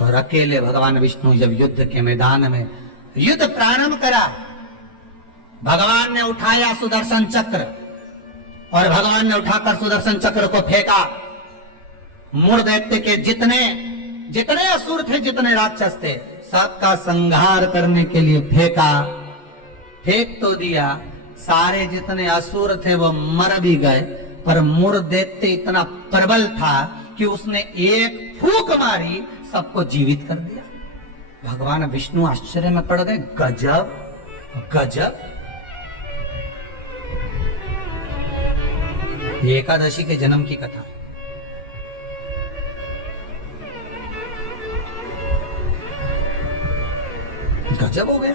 और अकेले भगवान विष्णु जब युद्ध के मैदान में युद्ध प्रारंभ करा, भगवान ने उठाया सुदर्शन चक्र और भगवान ने उठाकर सुदर्शन चक्र को फेंका। मुर्दैत्य के जितने असुर थे, जितने राक्षस थे, सबका संहार करने के लिए फेंका। फेंक तो दिया, सारे जितने असुर थे वो मर भी गए, पर मुर्दैत्य इतना प्रबल था कि उसने एक फूंक मारी, सबको जीवित कर दिया। भगवान विष्णु आश्चर्य में पड़ गए, गजब गजब। ये एकादशी के जन्म की कथा है। गजब हो गया,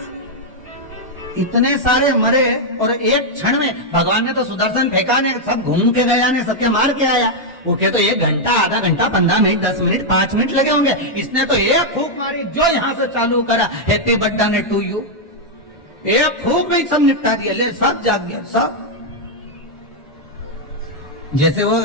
इतने सारे मरे और एक क्षण में भगवान ने तो सुदर्शन फेंका ने, सब घूम के गया ने, सबके मार के आया। वो कहे तो 1 घंटा, आधा घंटा, 15 मिनट, 10 मिनट, 5 मिनट लगे होंगे। इसने तो एक फूंक मारी, जो यहां से चालू करा, हैप्पी बर्थडे टू यू, एक फूंक में सब निपटा दिया, ले सब जाग गया सब। जैसे वो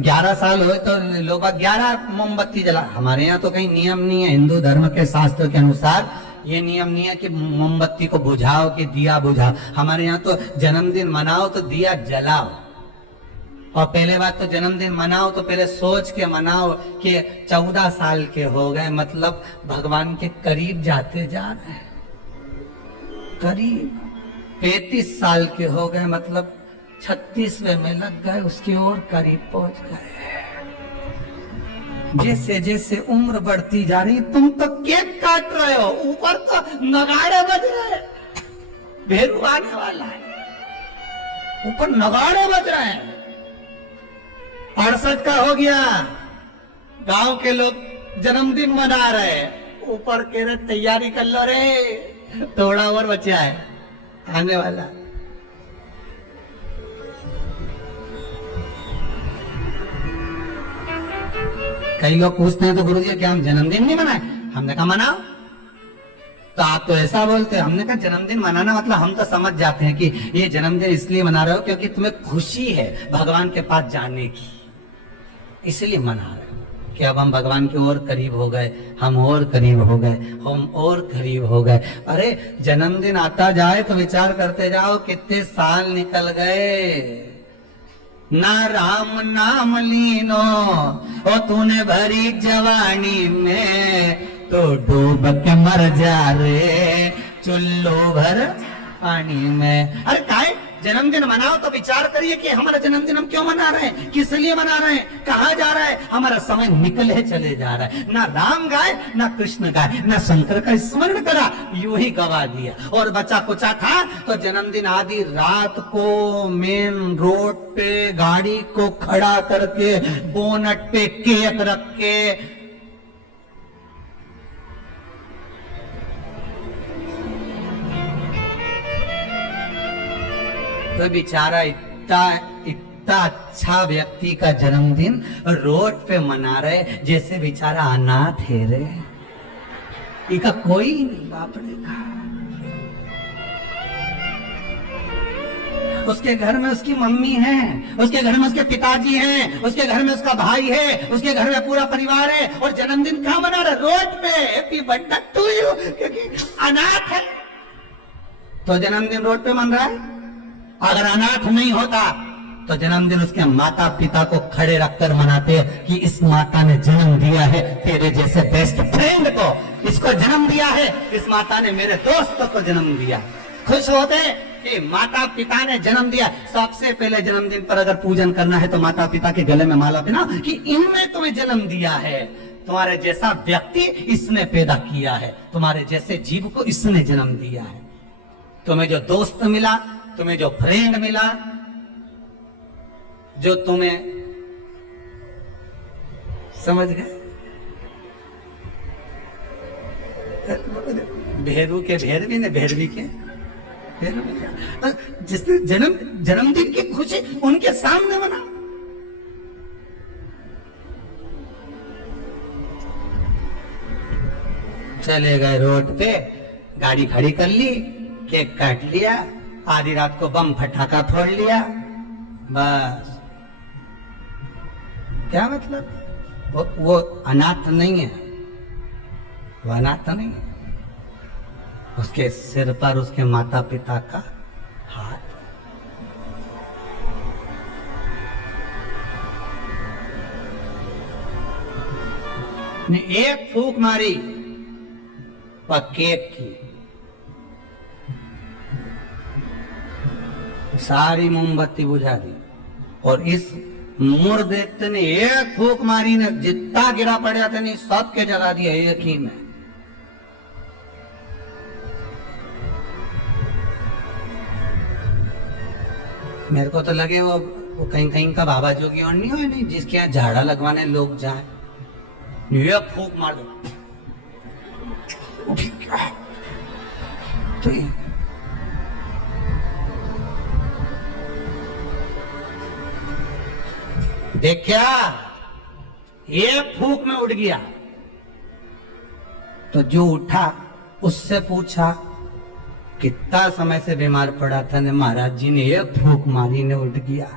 11 साल हुए तो लोग 11 मोमबत्ती जला। हमारे यहाँ तो कहीं नियम नहीं है, हिंदू धर्म के शास्त्र के अनुसार ये नियम नहीं है कि मोमबत्ती को बुझाओ कि दिया बुझाओ। हमारे यहाँ तो जन्मदिन मनाओ तो दिया जलाओ, और पहले बात तो जन्मदिन मनाओ तो पहले सोच के मनाओ कि 14 साल के हो गए, मतलब भगवान के करीब जाते जा रहे हैं, करीब 35 साल के हो गए, मतलब 36वें में लग गए, उसकी ओर करीब पहुंच गए। जैसे जैसे उम्र बढ़ती जा रही, तुम तो केक काट रहे हो, ऊपर तो नगाड़े बज रहे, भेरू आने वाला है, ऊपर नगाड़े बज रहे हैं। 68 का हो गया, गांव के लोग जन्मदिन मना रहे, ऊपर कह रहे तैयारी कर लो रे, थोड़ा और बचा है, आने वाला। कई लोग पूछते हैं तो गुरुजी क्या हम जन्मदिन नहीं मनाए? हमने कहा मनाओ, तो आप तो ऐसा बोलते हैं। हमने कहा जन्मदिन मनाना मतलब हम तो समझ जाते हैं कि ये जन्मदिन इसलिए मना रहे हो क्योंकि तुम्हें खुशी है भगवान के पास जाने की, इसलिए मना रहे हो कि अब हम भगवान के और करीब हो गए, हम और करीब हो गए, हम और करीब हो गए। अरे जन्मदिन आता जाए तो विचार करते जाओ कितने साल निकल गए, ना राम नाम लीनो ओ तूने भरी जवानी में, तो डूब के मर जा रे चुल्लू भर पानी में। अरे काहे जन्मदिन मनाओ तो विचार करिए कि हमारा जन्मदिन हम क्यों मना रहे हैं, किस लिए मना रहे हैं, कहाँ जा रहा है, हमारा समय निकले चले जा रहा है। ना राम गाए, ना कृष्ण गाए, ना शंकर का स्मरण करा, यूं ही गवा दिया। और बचा कुचा था तो जन्मदिन आदि रात को मेन रोड पे गाड़ी को खड़ा करके बोनट पे केक रख के, तो बेचारा इतना अच्छा व्यक्ति का जन्मदिन रोड पे मना रहे जैसे बेचारा अनाथ है रे, इका कोई नहीं बापड़े का। उसके घर में उसकी मम्मी है, उसके घर में उसके पिताजी हैं, उसके घर में उसका भाई है, उसके घर में पूरा परिवार है, और जन्मदिन कहाँ मना रहे? रोड पे। हैप्पी बर्थडे टू यू, क्योंकि अनाथ है तो जन्मदिन रोड पे मन रहा है। अगर अनाथ नहीं होता तो जन्मदिन उसके माता पिता को खड़े रखकर मनाते कि इस माता ने जन्म दिया है तेरे जैसे बेस्ट फ्रेंड को, इसको जन्म दिया है, इस माता ने मेरे दोस्तों को जन्म दिया। खुश होते कि माता पिता ने जन्म दिया। सबसे पहले जन्मदिन पर अगर पूजन करना है तो माता पिता के गले में माला पहनाओ कि इनने तुम्हें जन्म दिया है, तुम्हारे जैसा व्यक्ति इसने पैदा किया है, तुम्हारे जैसे जीव को इसने जन्म दिया है। तुम्हें जो दोस्त मिला, तुम्हें जो फ्रेंड मिला, जो तुम्हें, समझ गए, भेरू के भेरवी ने भेरवी के जिसने जन्मदिन की खुशी उनके सामने मना। चले गए रोड पे, गाड़ी खड़ी कर ली, केक काट लिया, आधी रात को बम फटाका फोड़ लिया, बस। क्या मतलब? वो अनाथ नहीं है, वो अनाथ नहीं है। उसके सिर पर उसके माता पिता का हाथ। ने एक फूंक मारी पर केक की, सारी मोमबत्ती बुझा दी। और इस मुर्दे ने एक फूंक मारी ने जितना गिरा पड़ा था नहीं सबके जला दिया एक ही में। मेरे को तो लगे वो कहीं कहीं का बाबा जोगी और नहीं हो, नहीं जिसके यहाँ झाड़ा लगवाने लोग जाए, एक फूंक मार दो तो ये देखा, ये फूक में उड़ गया। तो जो उठा उससे पूछा कितना समय से बीमार पड़ा था, ने महाराज जी ने एक फूक मारी ने उठ गया।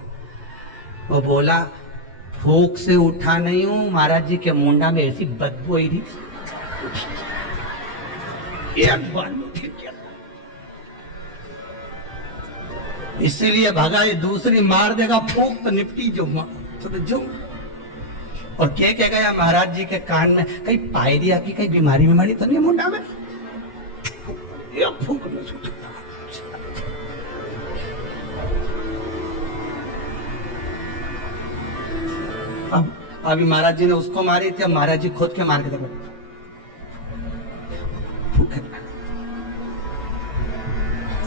वो बोला फूक से उठा नहीं हूं, महाराज जी के मुंडा में ऐसी बदबू आई थी, एक बार में उठ गया। इसीलिए भगा, ये दूसरी मार देगा फूक तो निपटी जो जो। और क्या क्या गया महाराज जी के कान में, कहीं पायरिया की कहीं बीमारी तो नहीं मुंडा में, ये फूक में छूटा। अब अभी महाराज जी ने उसको मारी थी, अब महाराज जी खुद के मार के देखो,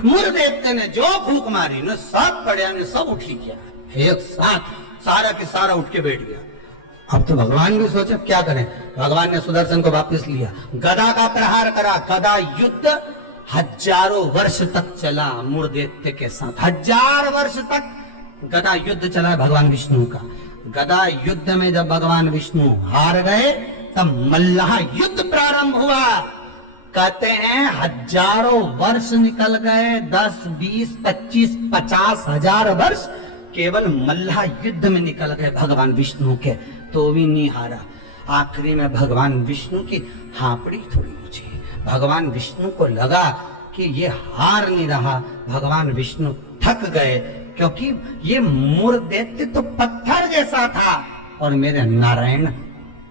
मुर देवते ने जो फूक मारी ने सब पड़िया ने सब उठी गया, एक साथ सारा के सारा उठ के बैठ गया। अब तो भगवान भी सोचे क्या करें। भगवान ने सुदर्शन को वापस लिया, गदा का प्रहार करा। गदा युद्ध हजारों वर्ष तक चला मूर दैत्य के साथ, 1000 वर्ष तक गदा युद्ध चला भगवान विष्णु का। गदा युद्ध में जब भगवान विष्णु हार गए तब मल्लाह युद्ध प्रारंभ हुआ। कहते हैं हजारों वर्ष निकल गए, 10, 20, 25, 50,000 वर्ष केवल मल्लाह युद्ध में निकल गए भगवान विष्णु के, तो भी नहीं हारा। आखिरी में भगवान विष्णु की हापड़ी थोड़ी ऊंची, भगवान विष्णु को लगा कि ये हार नहीं रहा। भगवान विष्णु थक गए, क्योंकि ये मूर दैत्य तो पत्थर जैसा था और मेरे नारायण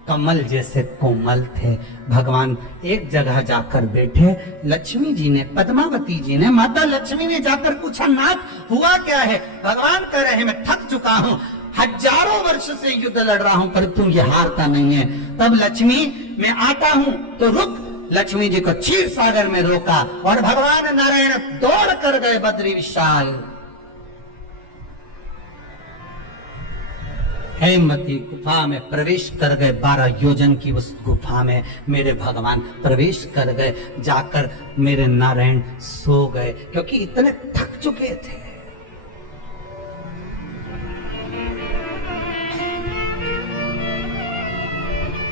कमल जैसे कोमल थे। भगवान एक जगह जाकर बैठे। लक्ष्मी जी ने, पद्मावती जी ने, माता लक्ष्मी ने जाकर पूछा नाथ हुआ क्या है। भगवान कह रहे हैं मैं थक चुका हूँ, हजारों वर्ष से युद्ध लड़ रहा हूं, परंतु ये हारता नहीं है। तब लक्ष्मी मैं आता हूं तो रुक। लक्ष्मी जी को क्षीर सागर में रोका और भगवान नारायण दौड़ कर गए बद्री विशाल। हेमवती गुफा में प्रवेश कर गए, 12 योजन की उस गुफा में मेरे भगवान प्रवेश कर गए। जाकर मेरे नारायण सो गए, क्योंकि इतने थक चुके थे।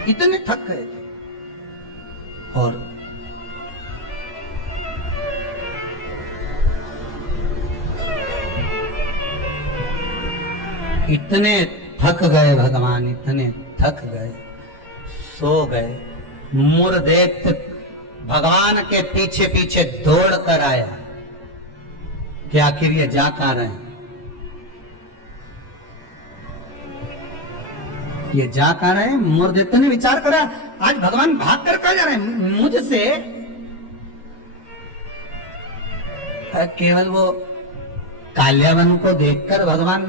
इतने थक गए थे और इतने थक गए भगवान, इतने थक गए, सो गए। मूर दैत्य भगवान के पीछे पीछे दौड़ कर आया कि आखिर ये जा कहां रहे हैं, ये जा कहां रहे हैं। मूर दैत्य ने विचार करा आज भगवान भाग कर कहां जा रहे हैं मुझसे। केवल वो काल्यावन को देखकर भगवान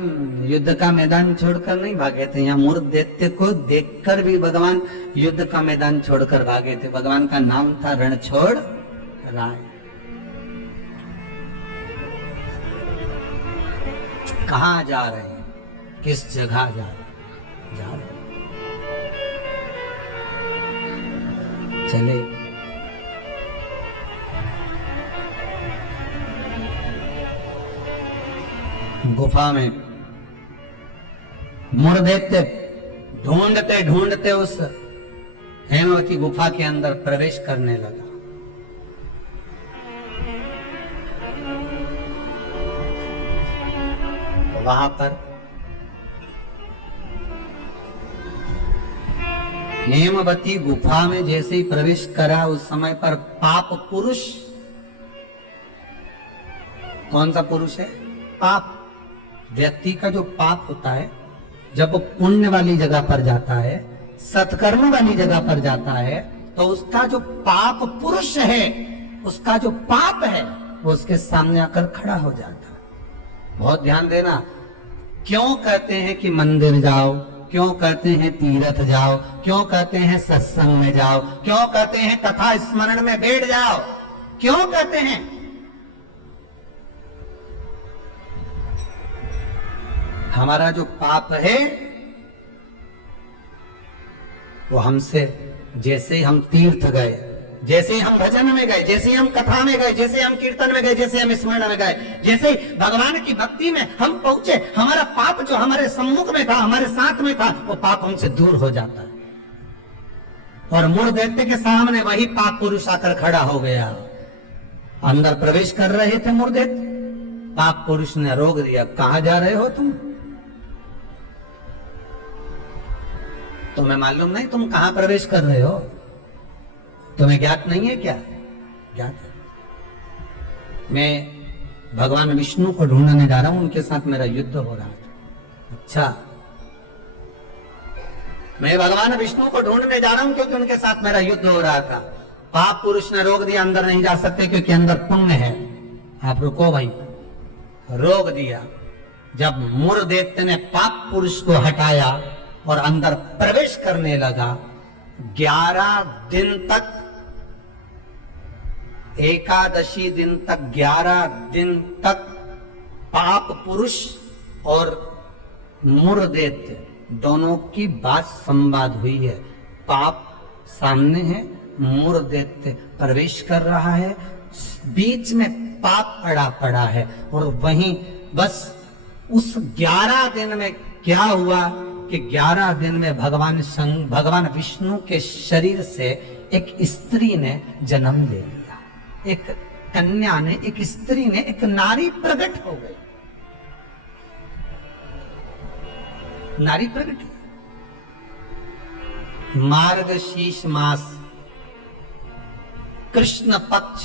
युद्ध का मैदान छोड़कर नहीं भागे थे, यहाँ मूर दैत्य को देखकर भी भगवान युद्ध का मैदान छोड़कर भागे थे। भगवान का नाम था रणछोड़ राय। कहां जा रहे हैं, किस जगह जा रहे हैं, चले। गुफा में मूर दैत्य ढूंढते ढूंढते उस हेमवती गुफा के अंदर प्रवेश करने लगा। वहां पर हेमवती गुफा में जैसे ही प्रवेश करा, उस समय पर पाप पुरुष, कौन सा पुरुष है? पाप। व्यक्ति का जो पाप होता है, जब वो पुण्य वाली जगह पर जाता है, सत्कर्म वाली जगह पर जाता है, तो उसका जो पाप पुरुष है, उसका जो पाप है, वो उसके सामने आकर खड़ा हो जाता है। बहुत ध्यान देना। क्यों कहते हैं कि मंदिर जाओ, क्यों कहते हैं तीर्थ जाओ, क्यों कहते हैं सत्संग में जाओ, क्यों कहते हैं कथा स्मरण में बैठ जाओ, क्यों कहते हैं? हमारा जो पाप है वो हमसे, जैसे हम तीर्थ गए, जैसे ही हम भजन में गए, जैसे ही हम कथा में गए, जैसे हम कीर्तन में गए, जैसे हम स्मरण में गए, जैसे ही भगवान की भक्ति में हम पहुंचे, हमारा पाप जो हमारे सम्मुख में था, हमारे साथ में था, वो पाप हमसे दूर हो जाता है। और मूढ़ दैत्य के सामने वही पाप पुरुष आकर खड़ा हो गया। अंदर प्रवेश कर रहे थे मूढ़ दैत्य, पाप पुरुष ने रोक दिया, कहां जा रहे हो तुम? तुम्हें मालूम नहीं तुम कहां प्रवेश कर रहे हो? तुम्हें ज्ञात नहीं है क्या? ज्ञात है। मैं भगवान विष्णु को ढूंढने जा रहा हूं, उनके साथ मेरा युद्ध हो रहा था। अच्छा, मैं भगवान विष्णु को ढूंढने जा रहा हूं क्योंकि उनके साथ मेरा युद्ध हो रहा था। पाप पुरुष ने रोक दिया, अंदर नहीं जा सकते क्योंकि अंदर पुण्य है, आप रुको भाई। रोक दिया। जब मूढ़ दैत्य ने पाप पुरुष को हटाया और अंदर प्रवेश करने लगा, 11 दिन तक, एकादशी दिन तक, 11 दिन तक पाप पुरुष और मूढ़ दैत्य दोनों की बात संवाद हुई है। पाप सामने है, मूढ़ दैत्य प्रवेश कर रहा है, बीच में पाप अड़ा पड़ा है। और वहीं बस उस 11 दिन में क्या हुआ कि 11 दिन में भगवान विष्णु के शरीर से एक स्त्री ने जन्म ले लिया, एक कन्या ने, एक स्त्री ने, एक नारी प्रकट हो गई। नारी प्रकट, मार्गशीर्ष मास कृष्ण पक्ष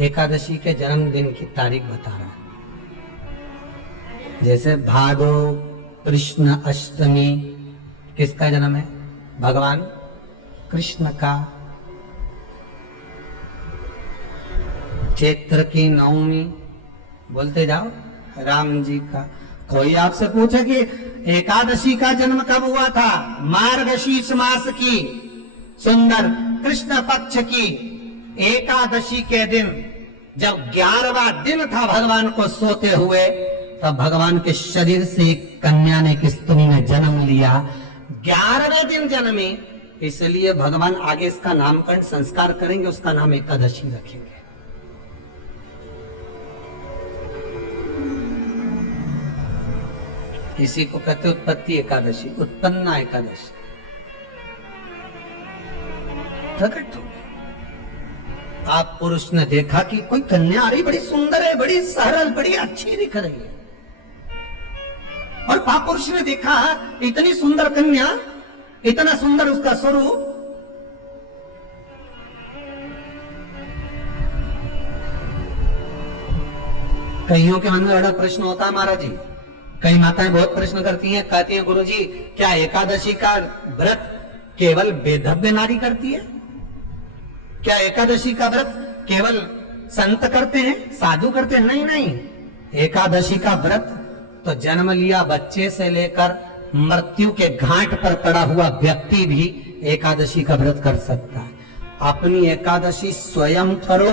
एकादशी के जन्मदिन की तारीख बता रहा है। जैसे भादो कृष्ण अष्टमी किसका जन्म है? भगवान कृष्ण का। चैत्र की नवमी बोलते जाओ, राम जी का। कोई आपसे पूछे कि एकादशी का जन्म कब हुआ था? मार्गशीर्ष मास की सुंदर कृष्ण पक्ष की एकादशी के दिन, जब 11वां दिन था भगवान को सोते हुए, तब भगवान के शरीर से एक कन्या ने, एक स्त्री ने जन्म लिया। 11वें दिन जन्मी, इसलिए भगवान आगे इसका नामकरण संस्कार करेंगे, उसका नाम एकादशी रखेंगे। इसी को कहते उत्पत्ति एकादशी, उत्पन्ना एकादशी। प्रकट हो गई। आप पुरुष ने देखा कि कोई कन्या आ रही, बड़ी सुंदर है, बड़ी सरल, बड़ी अच्छी दिख रही है। और पाप पुरुष ने देखा इतनी सुंदर कन्या, इतना सुंदर उसका स्वरूप। कईयों के मन में बड़ा प्रश्न होता है महाराज जी, कई माताएं बहुत प्रश्न करती हैं, कहती हैं गुरुजी क्या एकादशी का व्रत केवल वेदव्य नारी करती है? क्या एकादशी का व्रत केवल संत करते हैं, साधु करते हैं? नहीं नहीं, एकादशी का व्रत तो जन्म लिया बच्चे से लेकर मृत्यु के घाट पर पड़ा हुआ व्यक्ति भी एकादशी का व्रत कर सकता है। अपनी एकादशी स्वयं करो,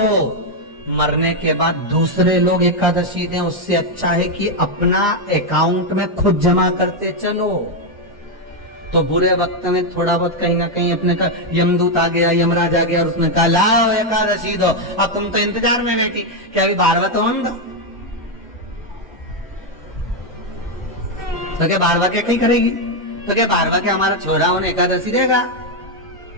मरने के बाद दूसरे लोग एकादशी दें, उससे अच्छा है कि अपना अकाउंट में खुद जमा करते चलो। तो बुरे वक्त में थोड़ा बहुत कहीं ना कहीं अपने का यमदूत आ गया, यमराज आ गया और उसने कहा लाओ एकादशी दो, अब तुम तो इंतजार में बैठी, क्या अभी 12वां तो हम दो? तो क्या 12वां क्या कहीं करेगी? तो क्या 12वां क्या हमारा छोरा उन्हें एकादशी देगा?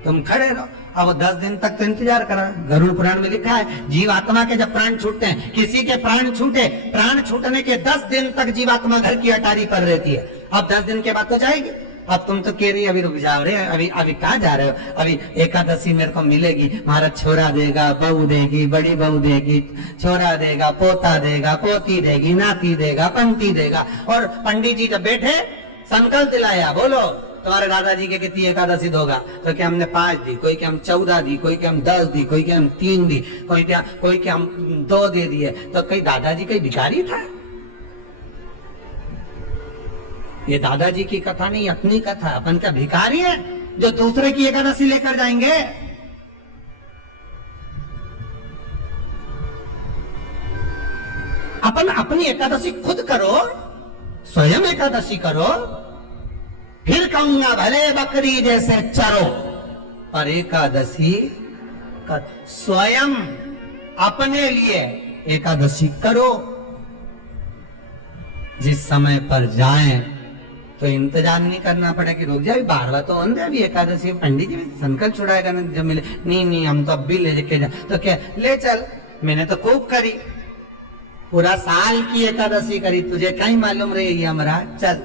तुम खड़े रहो। अब 10 दिन तक तो इंतजार करा। गरुड़ पुराण में लिखा है जीवात्मा के जब प्राण छूटते हैं, किसी के प्राण छूटे, प्राण छूटने के 10 दिन तक जीवात्मा घर की अटारी पर रहती है। अब 10 दिन के बाद तो जाएगी। अब तुम तो कह रही अभी रुक जाओ रे, अभी कहाँ जा रहे हो? अभी एकादशी मेरे को मिलेगी, महाराज छोरा देगा, बहू देगी, बड़ी बहू देगी, छोरा देगा, पोता देगा, पोती देगी, नाती देगा, पंती देगा। और पंडित जी जब बैठे संकल्प दिलाया, बोलो तुम्हारे दादाजी के कितनी एकादशी दोगा? तो क्या हमने 5 दी, कोई क्या हम 14 दी, कोई क्या हम 10 दी, कोई क्या हम 3 दी, कोई क्या हम 2 दे दिए। तो कई दादाजी कई भिखारी था? ये दादाजी की कथा नहीं, अपनी कथा। अपन क्या भिखारी है जो दूसरे की एकादशी लेकर जाएंगे? अपन अपनी एकादशी खुद करो, स्वयं एकादशी करो, फिर कहूंगा भले बकरी जैसे चरो, पर एकादशी स्वयं अपने लिए एकादशी करो। जिस समय पर जाएं तो इंतजार नहीं करना पड़े कि रुक जाए, बारवा तो होने दे, अभी एकादशी पंडित जी संकल्प छुड़ाएगा ना जब मिले। नहीं हम तो अब भी लेके जा, तो क्या ले चल, मैंने तो खूब करी, पूरा साल की एकादशी करी, तुझे कहीं मालूम रही हमारा, चल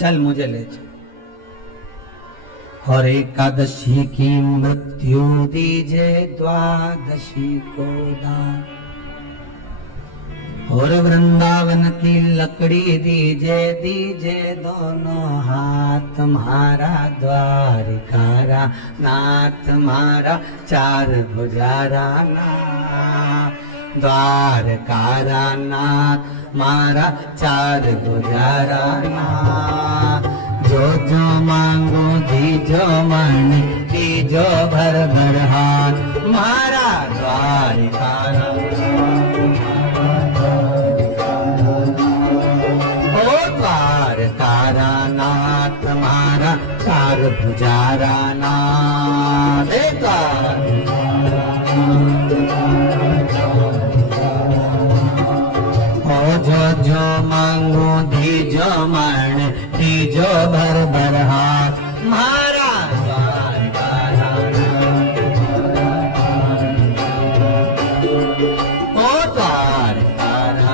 चल मुझे ले चल। और एकादशी की मृत्यु दीजे द्वादशी को दान, और वृंदावन की लकड़ी दीजे दीजे दोनों हाथ, मारा द्वारिकारा नाथ, मारा चार भुजारा नाथ, द्वारकारा नाथ मारा चार भुजारा नाथ। जो जो मांगो दीजो मन, दीजो भर भर हाथ, मारा द्वारिकारा नाथ, मारा चार भुजारा नाथ। ओ जो जो मांगो दीजो मन, दीजो भर भर हाथ, मारा द्वारकारा ओ द्वारकारा।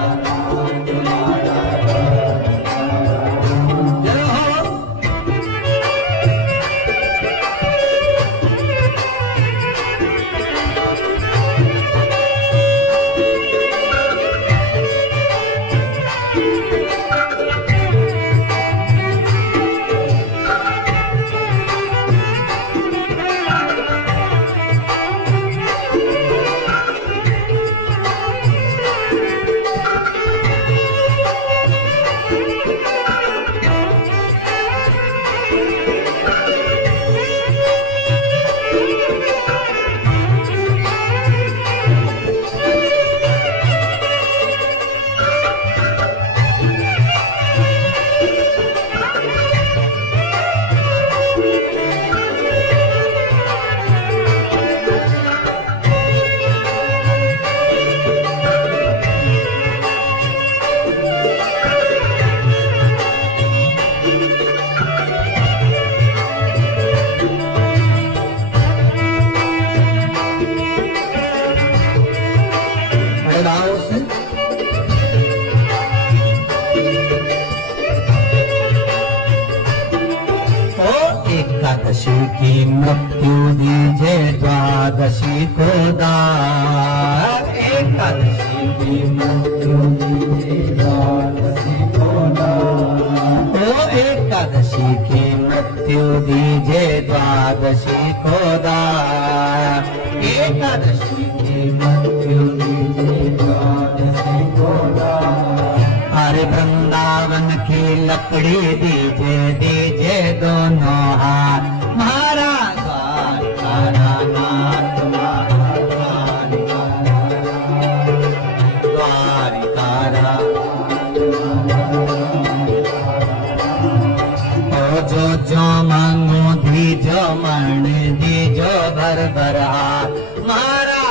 एकादशी की मृत्यु दीजे द्वादशी को दान, एकादशी की मृत्यु दीजे द्वादशी को दान, ओ एकादशी की मृत्यु दीजे द्वादशी को दान, एकादशी की मृत्यु दीजे द्वादशी को दान। अरे वृंदावन की लकड़ी दीजे दीजे दोनों हाथ, मारा द्वारकारा नाथ, मारा द्वारकारा। ओ जो जो मांगो दीजो मन, दीजो भर भर हाथ, मारा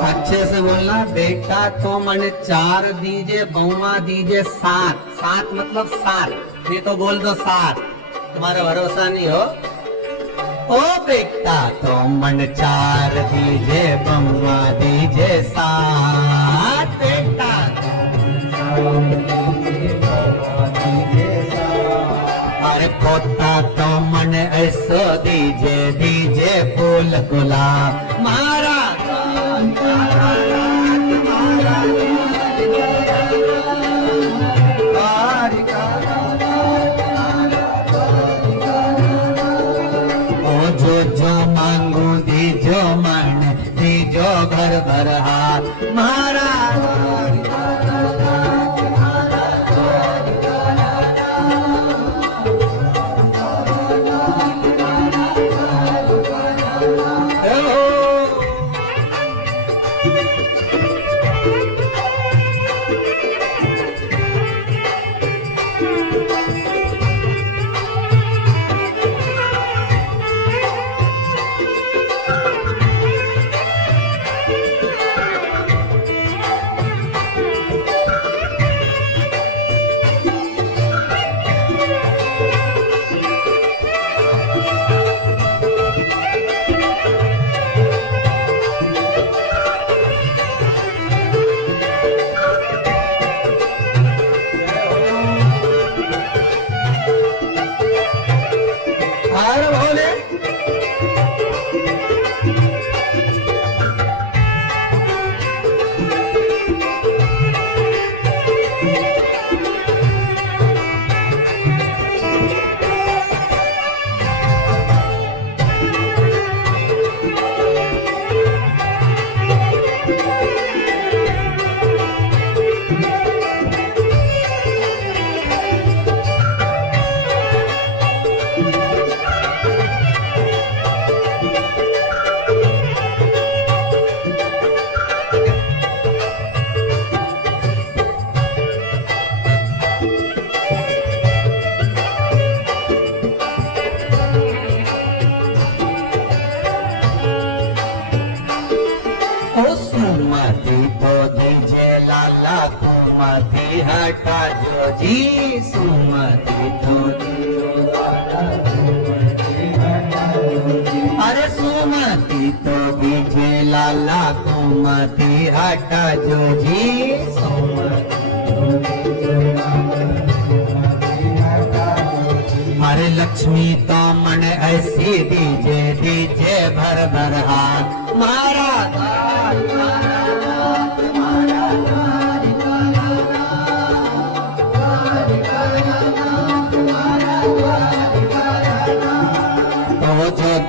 अच्छे से बोलना। बेटा तो मन 4 दीजिए, बहुआ दीजिए 7। 7 मतलब 7, नहीं तो बोल दो 7, तुम्हारा भरोसा नहीं हो। ओ बेटा तो मन 4 दीजिए, बहुआ दीजिए 7। बेटा अरे पोता तो मन ऐसो दीजिए, दीजिए फूल गुलाब। मारा जो मांगू दीजो मन, दीजो घर भर हाथ। महाराज सुमति हटा जो जी, सुमति तो अरे सुमति तो बीजे लाला कुमति हटा जो जी, अरे लक्ष्मी तो मन ऐसी दीजे, दीजे भर भर हाथ। महाराज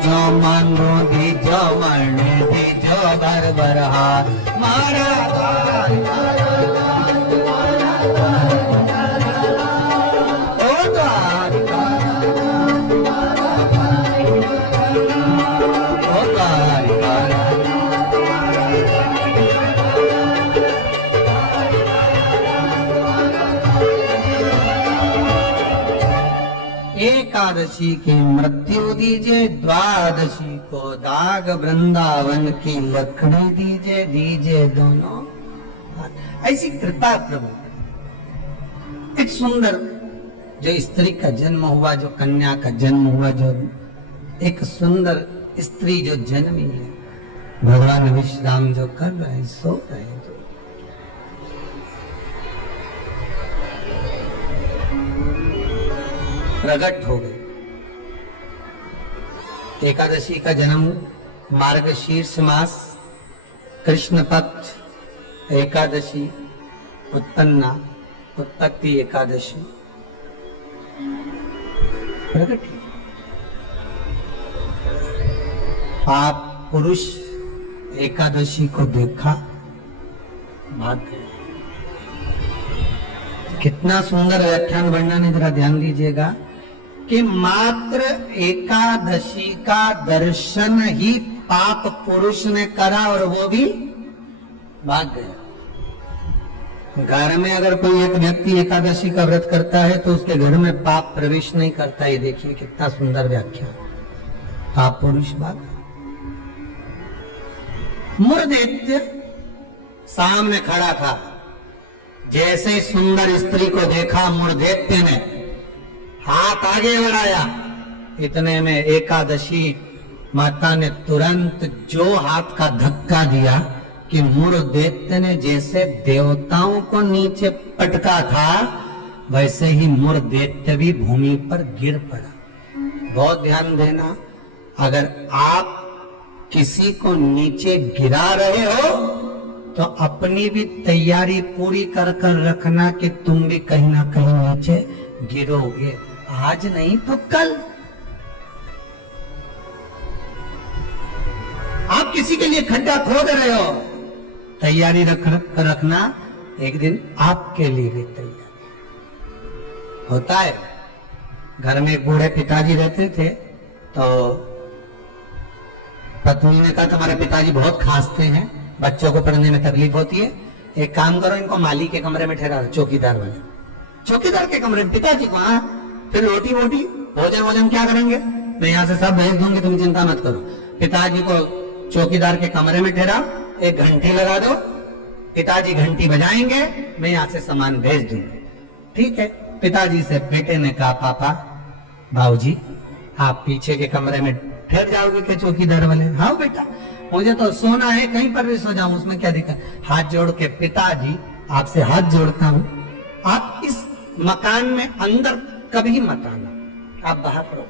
जो मांगो दीजो मन, दीजो भर भर हाथ। महाराज एकादशी की मृत्यु दीजिए, द्वादशी को दाग वृंदावन की लकड़ी दीजिए, दीजिए दोनों। ऐसी कृपा प्रभु। एक सुंदर जो स्त्री का जन्म हुआ, जो कन्या का जन्म हुआ, जो एक सुंदर स्त्री जो जन्मी है, भगवान विश्राम जो कर रहे हैं, सो रहे हैं, प्रकट हो गई। एकादशी का जन्म मार्गशीर्ष मास कृष्ण पक्ष एकादशी उत्पन्ना, उत्पत्ति एकादशी प्रकट। आप पुरुष एकादशी को देखा, भाग गए। कितना सुंदर व्याख्यान वर्णन है, जरा ध्यान दीजिएगा कि मात्र एकादशी का दर्शन ही पाप पुरुष ने करा और वो भी भाग गया। घर में अगर कोई एक व्यक्ति एकादशी का व्रत करता है तो उसके घर में पाप प्रवेश नहीं करता। ये देखिए कितना सुंदर व्याख्यान। पाप पुरुष भाग। मुरदैत्य सामने खड़ा था। जैसे सुंदर स्त्री को देखा मुरदैत्य ने हाथ आगे बढ़ाया, इतने में एकादशी माता ने तुरंत जो हाथ का धक्का दिया कि मुरदैत्य ने जैसे देवताओं को नीचे पटका था, वैसे ही मुरदैत्य भी भूमि पर गिर पड़ा। बहुत ध्यान देना, अगर आप किसी को नीचे गिरा रहे हो तो अपनी भी तैयारी पूरी कर कर रखना कि तुम भी कहीं ना कहीं नीचे गिरोगे, आज नहीं तो कल। आप किसी के लिए खड्डा खोद रहे हो, तैयारी रखना, एक दिन आपके लिए भी तैयारी होता है। घर में एक बूढ़े पिताजी रहते थे, तो पत्नी ने कहा तुम्हारे पिताजी बहुत खांसते हैं, बच्चों को पढ़ने में तकलीफ होती है, एक काम करो इनको माली के कमरे में ठहरा, चौकीदार वाले, चौकीदार के कमरे में पिताजी को। फिर रोटी वोटी भोजन वोजन क्या करेंगे, मैं यहाँ से सब भेज दूंगी, तुम चिंता मत करो। पिताजी को चौकीदार के कमरे में ठहरा, एक घंटी लगा दो, पिताजी घंटी बजाएंगे, मैं यहाँ से सामान भेज दूंगी। ठीक है। पिताजी से बेटे ने कहा पापा भाऊजी आप पीछे के कमरे में ठहर जाओगे क्या चौकीदार वाले? हाँ बेटा, मुझे तो सोना है, कहीं पर भी सो जाऊं, उसमें क्या दिक्कत। हाथ जोड़ के पिताजी आपसे हाथ जोड़ता हूं, आप इस मकान में अंदर कभी मत आना, आप बाहर रहो।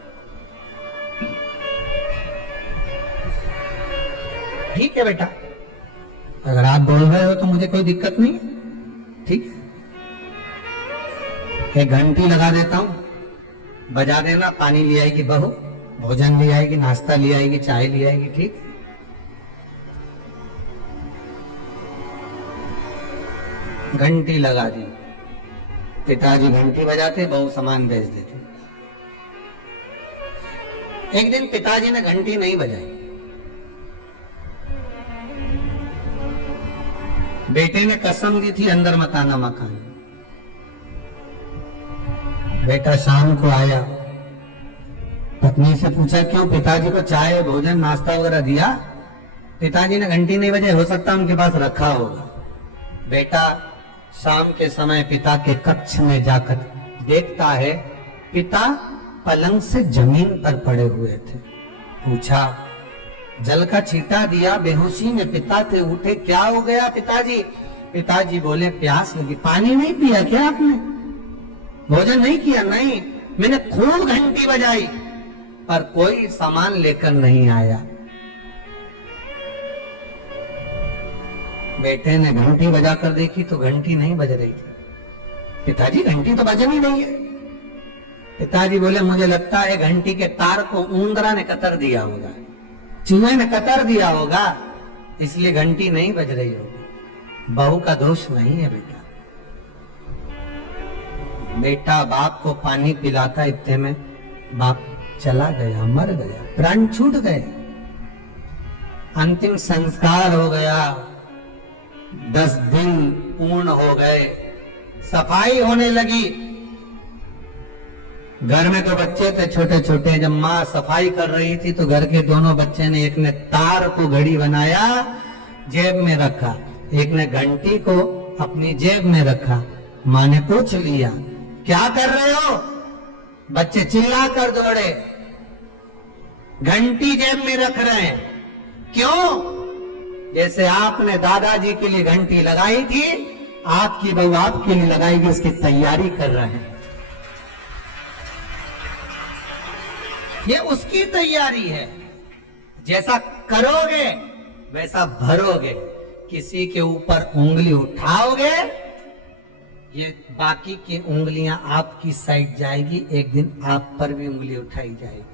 ठीक है बेटा, अगर आप बोल रहे हो तो मुझे कोई दिक्कत नहीं है। ठीक है, एक घंटी लगा देता हूं, बजा देना, पानी ले आएगी बहू, भोजन ले आएगी, नाश्ता ले आएगी, चाय ले आएगी। ठीक, घंटी लगा दी, पिताजी घंटी बजाते, बहू सामान भेज देती। एक दिन पिताजी ने घंटी नहीं बजाई, बेटे ने कसम दी थी अंदर मत आना मकान। बेटा शाम को आया, पत्नी से पूछा क्यों, पिताजी को चाय भोजन नाश्ता वगैरह दिया? पिताजी ने घंटी नहीं बजाई, हो सकता उनके पास रखा होगा। बेटा शाम के समय पिता के कक्ष में जाकर देखता है पिता पलंग से जमीन पर पड़े हुए थे। पूछा, जल का छींटा दिया, बेहोशी में पिता थे, उठे, क्या हो गया पिताजी? पिताजी बोले प्यास लगी। पानी नहीं पिया क्या आपने? भोजन नहीं किया? नहीं, मैंने खूब घंटी बजाई पर कोई सामान लेकर नहीं आया। बेटे ने घंटी बजाकर देखी तो घंटी नहीं बज रही थी। पिताजी घंटी तो बजनी नहीं है। पिताजी बोले मुझे लगता है घंटी के तार को ऊंदरा ने कतर दिया होगा, चूहे ने कतर दिया होगा, इसलिए घंटी नहीं बज रही होगी। बहू का दोष नहीं है बेटा। बेटा बाप को पानी पिलाता, इतने में बाप चला गया, मर गया, प्राण छूट गए, अंतिम संस्कार हो गया, 10 दिन पूर्ण हो गए, सफाई होने लगी। घर में तो बच्चे थे छोटे छोटे, जब माँ सफाई कर रही थी तो घर के दोनों बच्चे ने, एक ने तार को घड़ी बनाया, जेब में रखा, एक ने घंटी को अपनी जेब में रखा। माँ ने पूछ लिया क्या कर रहे हो? बच्चे चिल्ला कर दौड़े, घंटी जेब में रख रहे हैं। क्यों? जैसे आपने दादाजी के लिए घंटी लगाई थी, आपकी बहू आपके लिए लगाएगी, उसकी तैयारी कर रहे हैं। ये उसकी तैयारी है, जैसा करोगे वैसा भरोगे। किसी के ऊपर उंगली उठाओगे, ये बाकी की उंगलियां आपकी साइड जाएगी, एक दिन आप पर भी उंगली उठाई जाएगी।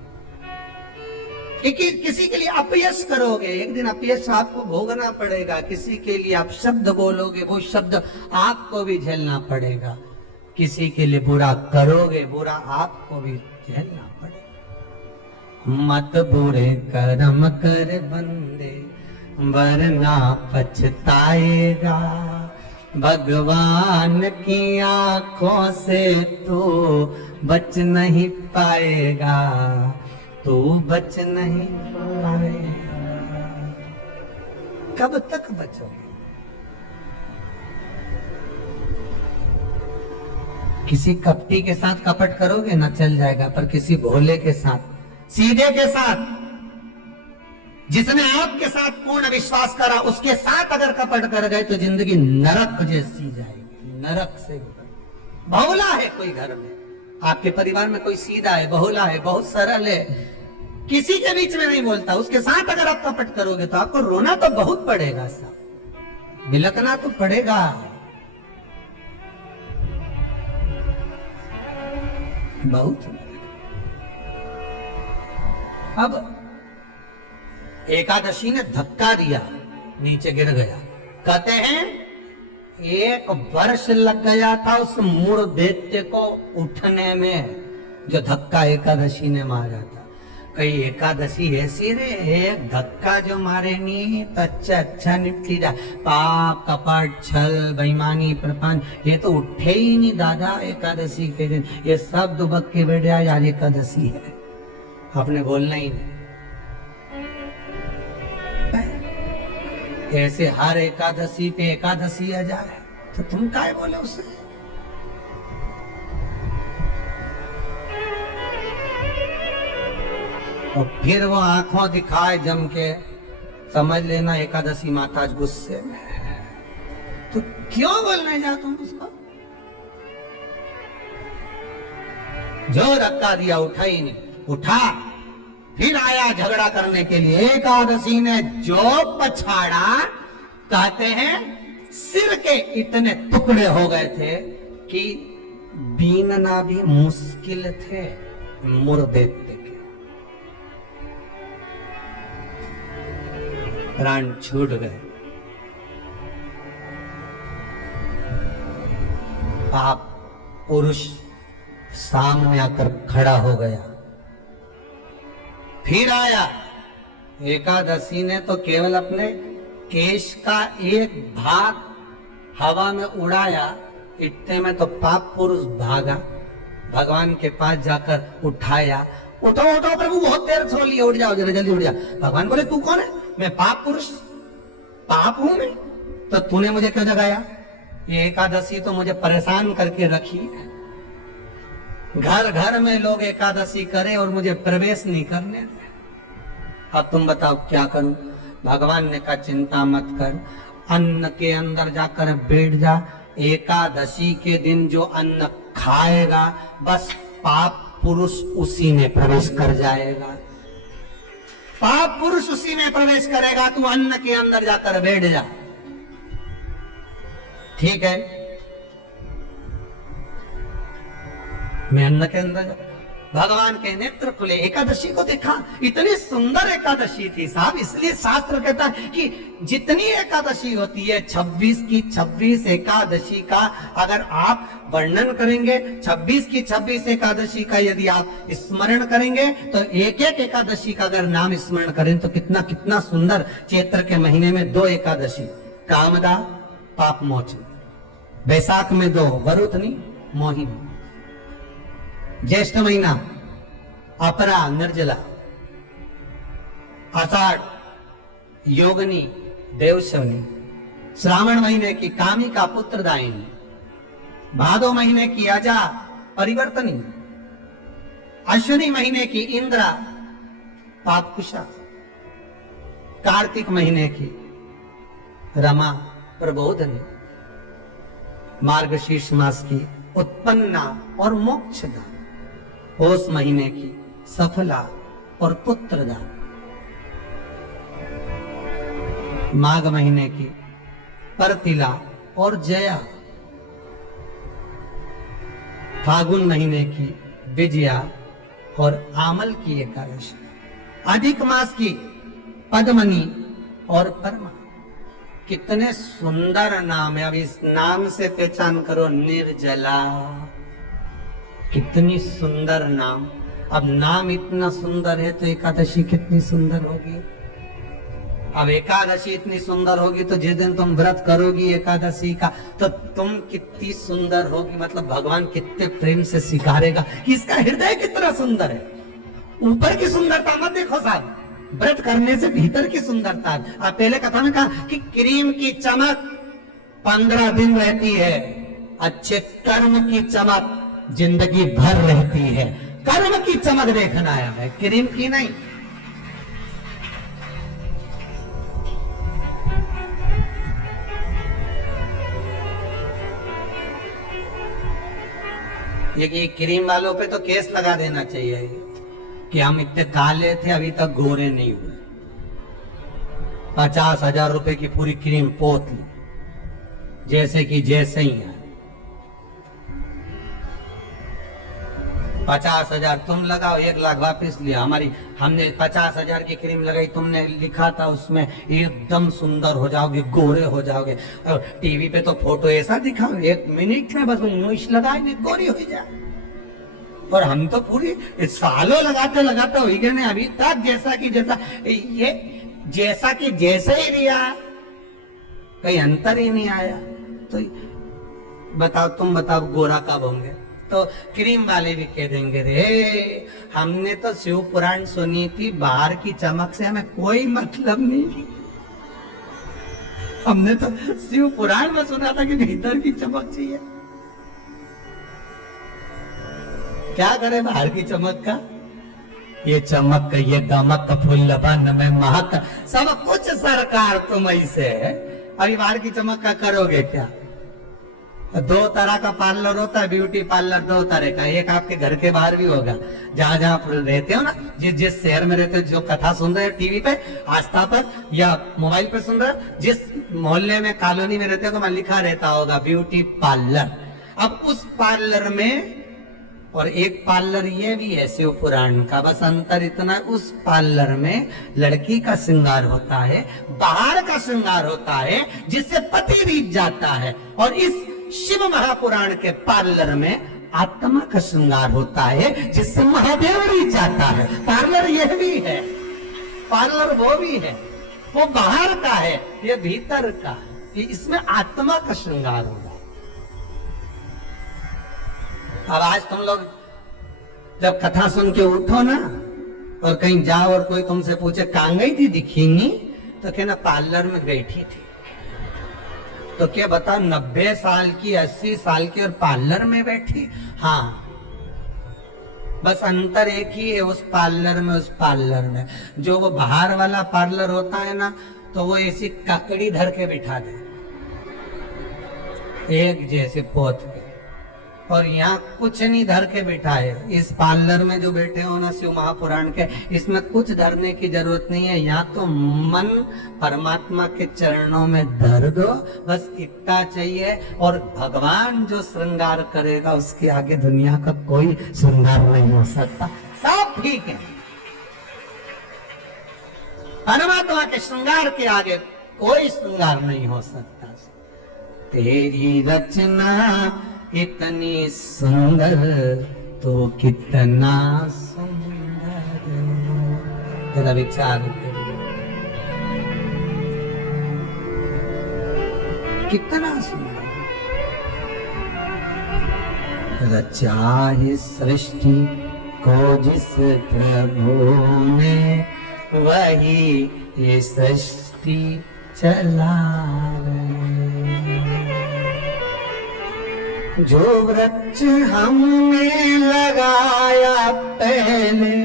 किसी के लिए अपयश करोगे, एक दिन अपयश आपको भोगना पड़ेगा। किसी के लिए आप शब्द बोलोगे, वो शब्द आपको भी झेलना पड़ेगा। किसी के लिए बुरा करोगे, बुरा आपको भी झेलना पड़ेगा। मत बुरे कर्म कर बंदे, वरना पछताएगा। भगवान की आंखों से तू बच नहीं पाएगा, तू बच नहीं पाएगा। कब तक बचोगे? किसी कपटी के साथ कपट करोगे ना, चल जाएगा, पर किसी भोले के साथ, सीधे के साथ, जिसने आपके साथ पूर्ण विश्वास करा, उसके साथ अगर कपट कर गए तो जिंदगी नरक जैसी जाएगी, नरक से। बहुला है कोई घर में, आपके परिवार में कोई सीधा है, बहुला है, बहुत सरल है, किसी के बीच में नहीं बोलता, उसके साथ अगर आप कपट करोगे तो आपको रोना तो बहुत पड़ेगा, साहब, बिलकना तो पड़ेगा। बहुत। अब एकादशी ने धक्का दिया, नीचे गिर गया। कहते हैं 1 वर्ष लग गया था उस मूढ़ दैत्य को उठने में, जो धक्का एकादशी ने मारा था। कई एकादशी ऐसी रे, एक धक्का जो मारे नहीं तो अच्छा निपटी जा, पाप कपट छल बेईमानी प्रपंच ये तो उठे ही नहीं दादा एकादशी के दिन, ये सब दुबक के बैठ जाए, आज एकादशी है, आपने बोलना ही नहीं। ऐसे हर एकादशी पे एकादशी आ जाए तो तुम काय बोले उसे? और फिर वो आंखों दिखाए जम के, समझ लेना एकादशी माता गुस्से में। तो क्यों बोलने जा तुम उसको? जो धक्का दिया उठा ही नहीं, उठा फिर आया झगड़ा करने के लिए। एकादशी ने जो पछाड़ा, कहते हैं सिर के इतने टुकड़े हो गए थे कि बीनना भी मुश्किल थे मुर्दे के। प्राण छूट गए। पाप पुरुष सामने आकर खड़ा हो गया। फिर आया एकादशी ने तो केवल अपने केश का एक भाग हवा में उड़ाया, इतने में तो पाप पुरुष भागा, भगवान के पास जाकर उठाया। उठो उठो प्रभु, बहुत देर सो लिया, उठ जाओ जरा जल्दी उठ जा। भगवान बोले तू कौन है? मैं पाप पुरुष, पाप हूं मैं, तो तूने मुझे क्यों जगाया? ये एकादशी तो मुझे परेशान करके रखी है। घर घर में लोग एकादशी करें और मुझे प्रवेश नहीं करने दे। अब तुम बताओ क्या करूं? भगवान ने कहा चिंता मत कर, अन्न के अंदर जाकर बैठ जा। एकादशी के दिन जो अन्न खाएगा बस पाप पुरुष उसी में प्रवेश कर जाएगा। पाप पुरुष उसी में प्रवेश करेगा, तू अन्न के अंदर जाकर बैठ जा। ठीक है, मैं अन्न के अंदर, भगवान के नेत्र खुले, एकादशी को देखा, इतनी सुंदर एकादशी थी साहब। इसलिए शास्त्र कहता है कि जितनी एकादशी होती है 26 की 26 एकादशी का अगर आप वर्णन करेंगे, 26 की 26 एकादशी का यदि आप स्मरण करेंगे, तो एक एक एकादशी का अगर नाम स्मरण करें तो कितना कितना सुंदर। चैत्र के महीने में 2 एकादशी, कामदा पाप मोचन, बैसाख में 2 वरुथनी मोहिनी, ज्येष्ठ महीना अपरा निर्जला, आषाढ़ योगनी देवशवनी, श्रावण महीने की कामिका पुत्रदायिनी, भादो महीने की अजा परिवर्तनी, अश्विनी महीने की इंद्रा पापकुशा, कार्तिक महीने की रमा प्रबोधनी, मार्गशीर्ष मास की उत्पन्ना और मोक्षदा, पौष महीने की सफला और पुत्रदा, माघ महीने की परतिला और जया, फागुन महीने की विजया और आमल की एकादशी, अधिक मास की पद्मनी और परमा। कितने सुंदर नाम है। अब इस नाम से पहचान करो, निर्जला, कितनी सुंदर नाम। अब नाम इतना सुंदर है तो एकादशी कितनी सुंदर होगी। अब एकादशी इतनी सुंदर होगी तो जिस दिन तुम व्रत करोगी एकादशी का तो तुम कितनी सुंदर होगी। मतलब भगवान कितने प्रेम से सिखारेगा कि इसका हृदय कितना सुंदर है। ऊपर की सुंदरता मत देखो साहब, व्रत करने से भीतर की सुंदरता। अब पहले कथा में कहा कि क्रीम की चमक 15 दिन रहती है, अच्छे कर्म की चमक जिंदगी भर रहती है। कर्म की चमक देखना आया है, क्रीम की नहीं। ये क्रीम वालों पे तो केस लगा देना चाहिए कि हम इतने काले थे अभी तक गोरे नहीं हुए। 50,000 रुपए की पूरी क्रीम पोत ली, जैसे कि जैसे ही है। 50,000 तुम लगाओ, 1 लाख वापस लिया। हमने 50,000 की क्रीम लगाई, तुमने लिखा था उसमें एकदम सुंदर हो जाओगे, गोरे हो जाओगे। और टीवी पे तो फोटो ऐसा दिखाओ 1 मिनट में बस मुइश लगाए नहीं गोरी हो जाए। और हम तो पूरी सालों लगाते लगाते हो गए नहीं, अभी तक जैसा कि जैसा, ये जैसा कि जैसे ही लिया, कहीं अंतर ही नहीं आया। तो बताओ, तुम बताओ गोरा कब होंगे? तो क्रीम वाले भी कह देंगे रे हमने तो शिव पुराण सुनी थी, बाहर की चमक से हमें कोई मतलब नहीं। हमने तो शिव पुराण में सुना था कि भीतर की चमक चाहिए। क्या करे बाहर की चमक का? ये चमक, ये दमक, फुल्लबन में महक, सब कुछ सरकार तुम ऐसे है। अभी बाहर की चमक का करोगे क्या? 2 तरह का पार्लर होता है, ब्यूटी पार्लर 2 तरह का। एक आपके घर के बाहर भी होगा, जहां जहां आप रहते हो ना, जिस शहर में रहते हो, जो कथा सुन रहे हो टीवी पे, आस्था पर या मोबाइल पे सुन रहे हो, जिस मोहल्ले में, कॉलोनी में रहते हो, तो वहां लिखा रहता होगा ब्यूटी पार्लर। अब उस पार्लर में, और एक पार्लर ये भी है शिव पुराण का, बस अंतर इतना, उस पार्लर में लड़की का श्रृंगार होता है, बाहर का श्रृंगार होता है जिससे पति बीत जाता है। और इस शिव महापुराण के पार्लर में आत्मा का श्रृंगार होता है जिससे महादेव भी जाता है। पार्लर यह भी है, पार्लर वो भी है, वो बाहर का है, ये भीतर का है। इसमें आत्मा का श्रृंगार होगा। अब आज तुम लोग जब कथा सुन के उठो ना और कहीं जाओ और कोई तुमसे पूछे कहां गई थी, दिखी नहीं, तो कहना पार्लर में बैठी थी। तो क्या बता, 90 साल की, 80 साल की और पार्लर में बैठी? हाँ, बस अंतर एक ही है उस पार्लर में, उस पार्लर में। जो वो बाहर वाला पार्लर होता है ना, तो वो ऐसी ककड़ी धर के बिठा दे, एक जैसे पोत के, और यहाँ कुछ नहीं धर के बैठा है। इस पार्लर में जो बैठे हो ना शिव महापुराण के, इसमें कुछ धरने की जरूरत नहीं है। यहाँ तो मन परमात्मा के चरणों में धर दो, बस इतना चाहिए। और भगवान जो श्रृंगार करेगा उसके आगे दुनिया का कोई श्रृंगार नहीं हो सकता। सब ठीक है, परमात्मा के श्रृंगार के आगे कोई श्रृंगार नहीं हो सकता। तेरी रचना इतनी सुंदर तो कितना सुंदर, जरा विचार करिए, कितना सुंदर रचा है सृष्टि को जिस प्रभु ने, वही ये सृष्टि चला रहे। जो वृक्ष हमने लगाया पहले,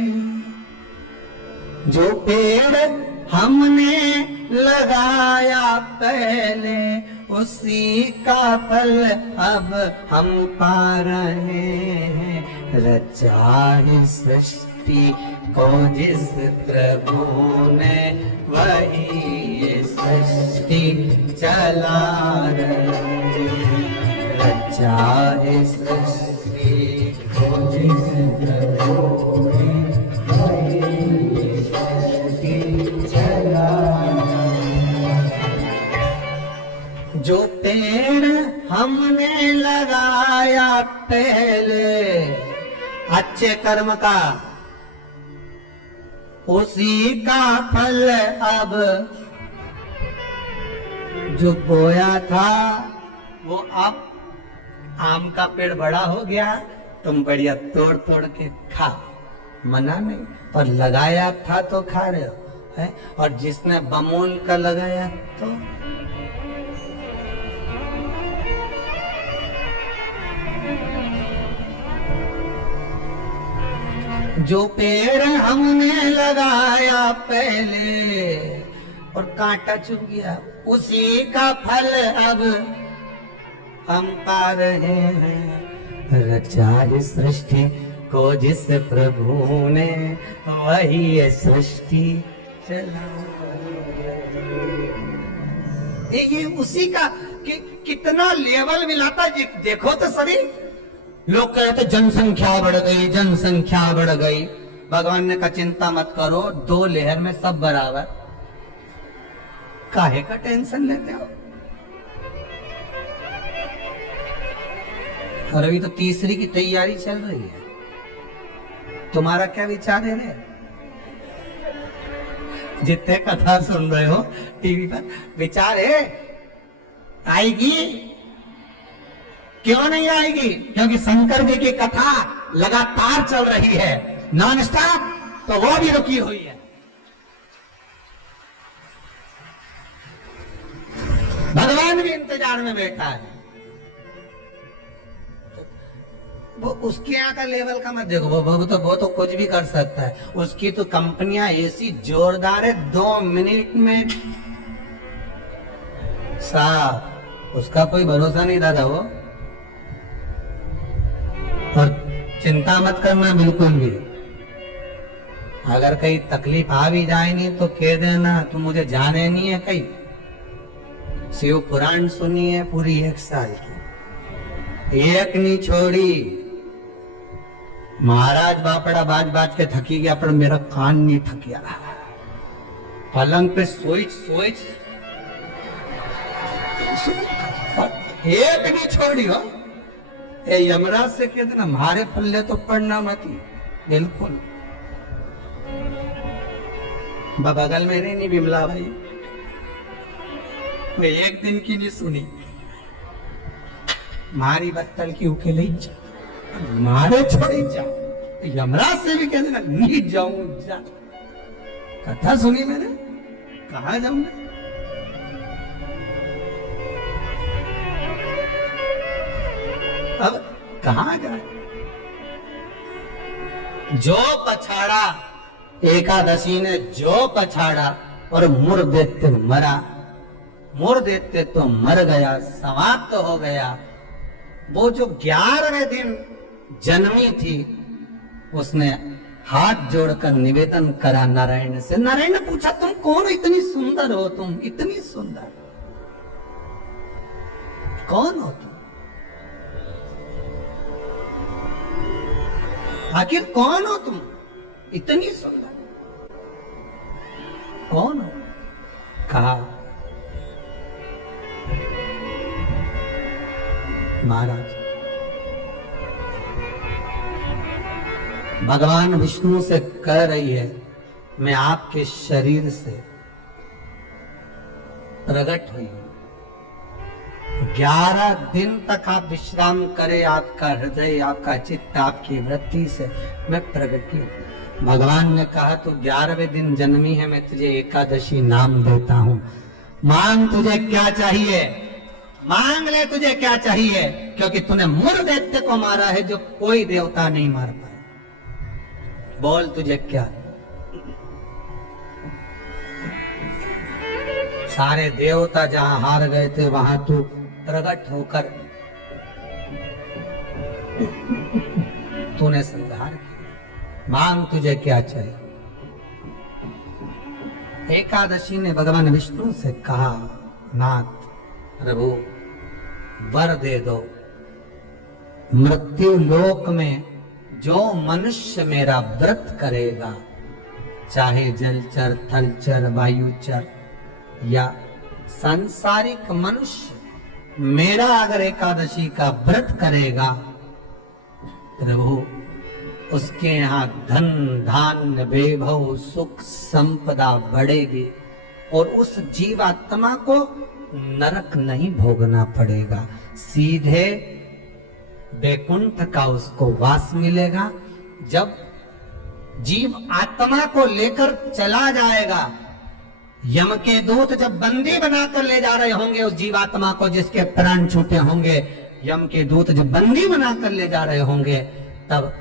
जो पेड़ हमने लगाया पहले, उसी का फल अब हम पा रहे हैं। रचा है सृष्टि को जिस प्रभु ने, वही ये सृष्टि चला रहे हैं। रचा है सृष्टि को जिस प्रभु ने, वही ये सृष्टि चला रहे हैं। जो पेड़ हमने लगाया पहले अच्छे कर्म का, उसी का फल अब जो बोया था वो अब आम का पेड़ बड़ा हो गया, तुम बढ़िया तोड़ तोड़ के खा, मना नहीं, और लगाया था तो खा रहे हो। है। और जिसने बमूल का लगाया तो जो पेड़ हमने लगाया पहले और कांटा चुभ गया, उसी का फल अब हम पा रहे हैं। रचा इस सृष्टि को जिस प्रभु ने, वही है सृष्टि चला। ये उसी का कितना लेवल मिलाता है, देखो तो सभी लोग कहते जनसंख्या बढ़ गई, जनसंख्या बढ़ गई। भगवान ने कहा चिंता मत करो, 2 लहर में सब बराबर, काहे का टेंशन लेते हो। और अभी तो तीसरी की तैयारी चल रही है, तुम्हारा क्या विचार है रे? जितने कथा सुन रहे हो टीवी पर, विचार है आएगी? क्यों नहीं आएगी? क्योंकि शंकर जी की कथा लगातार चल रही है, नॉन स्टॉप, तो वो भी रुकी हुई है। भगवान भी इंतजार में बैठा है। वो उसके यहाँ का लेवल का मत देखो, वो तो कुछ भी कर सकता है। उसकी तो कंपनियां ऐसी जोरदार है, 2 मिनट में साफ, उसका कोई भरोसा नहीं दादा वो। और चिंता मत करना बिल्कुल भी, अगर कहीं तकलीफ आ भी जाए नहीं तो कह देना तुम मुझे जाने नहीं है कहीं। शिव पुराण सुनी है पूरी 1 साल की, एक नहीं छोड़ी। महाराज बापड़ा बाज बाज के थकी गया, पर मेरा कान नहीं थकिया। पलंग पे सोच एक नहीं छोड़ी हो। यमराज से कहते ना हमारे पल्ले तो पड़ना मत ही, बिल्कुल। बगल में नहीं बिमला भाई, मैं एक दिन की नहीं सुनी। मारी बत्तल की उकेले जा, मारे छोड़ी जा। यमराज से भी कहते ना नीट जाऊं जा। कथा सुनी मैंने, कहा जाऊंगा? अब कहां जाए? जो पछाड़ा, एकादशी ने जो पछाड़ा और मुर देते मरा, मुर देते तो मर गया, समाप्त हो गया। वो जो 11वें दिन जन्मी थी, उसने हाथ जोड़कर निवेदन करा नारायण से। नारायण ने पूछा तुम कौन, इतनी सुंदर हो तुम, इतनी सुंदर कौन हो तुम? आखिर कौन हो तुम, इतनी सुंदर कौन हो? कहा महाराज भगवान विष्णु से कह रही है मैं आपके शरीर से प्रकट हुई हूं। 11 दिन तक आप विश्राम करें, आपका हृदय, आपका चित्त, आपकी वृत्ति से मैं प्रगति हूं। भगवान ने कहा तू 11वें दिन जन्मी है, मैं तुझे एकादशी नाम देता हूं। मांग तुझे क्या चाहिए, मांग ले तुझे क्या चाहिए, क्योंकि तूने मुर दैत्य को मारा है जो कोई देवता नहीं मार पाया। बोल तुझे क्या? सारे देवता जहां हार गए थे वहां तू प्रकट होकर तूने संहार किया। मांग तुझे क्या चाहिए? एकादशी ने भगवान विष्णु से कहा नाथ प्रभु वर दे दो, मृत्यु लोक में जो मनुष्य मेरा व्रत करेगा, चाहे जलचर, थलचर, वायुचर या सांसारिक मनुष्य, मेरा अगर एकादशी का व्रत करेगा प्रभु, उसके यहाँ धन धान्य वैभव सुख संपदा बढ़ेगी और उस जीवात्मा को नरक नहीं भोगना पड़ेगा, सीधे वैकुंठ का उसको वास मिलेगा। जब जीव आत्मा को लेकर चला जाएगा यम के दूत जब बंदी बनाकर ले जा रहे होंगे उस जीवात्मा को जिसके प्राण छूटे होंगे, यम के दूत जब बंदी बनाकर ले जा रहे होंगे, तब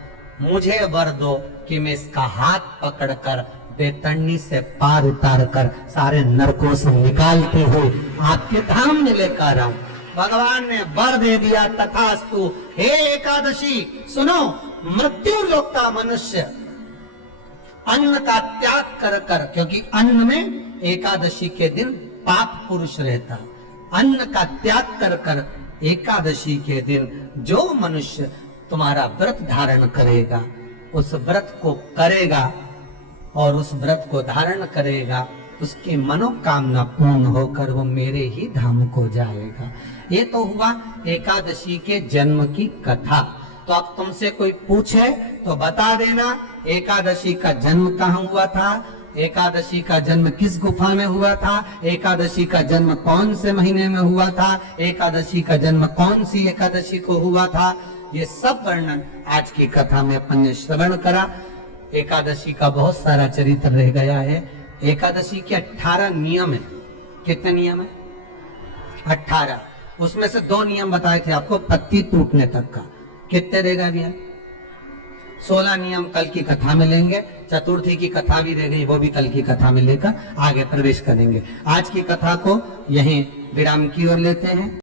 मुझे वर दो कि मैं इसका हाथ पकड़कर बेतरनी से पार उतार कर सारे नरकों से निकालते हुए आपके धाम में लेकर आऊं। भगवान ने वर दे दिया, तथास्तु। हे एकादशी सुनो, मृत्यु लोक का मनुष्य अन्न का त्याग कर कर, क्योंकि अन्न में एकादशी के दिन पाप पुरुष रहता, अन्न का त्याग कर कर एकादशी के दिन जो मनुष्य तुम्हारा व्रत धारण करेगा, उस व्रत को करेगा और उस व्रत को धारण करेगा, उसकी मनोकामना पूर्ण होकर वो मेरे ही धाम को जाएगा। ये तो हुआ एकादशी के जन्म की कथा। तो अब तुमसे कोई पूछे तो बता देना एकादशी का जन्म कहाँ हुआ था, एकादशी का जन्म किस गुफा में हुआ था, एकादशी का जन्म कौन से महीने में हुआ था, एकादशी का जन्म कौन सी एकादशी को हुआ था। ये सब वर्णन आज की कथा में अपन ने श्रवण करा। एकादशी का बहुत सारा चरित्र रह गया है। एकादशी के 18 नियम है। कितने नियम है? 18। उसमें से 2 नियम बताए थे आपको पत्ती टूटने तक का। कितने रहेगा भैया? 16 नियम कल की कथा में लेंगे। चतुर्थी की कथा भी रह गई, वो भी कल की कथा में लेकर आगे प्रवेश करेंगे। आज की कथा को यहीं विराम की ओर लेते हैं।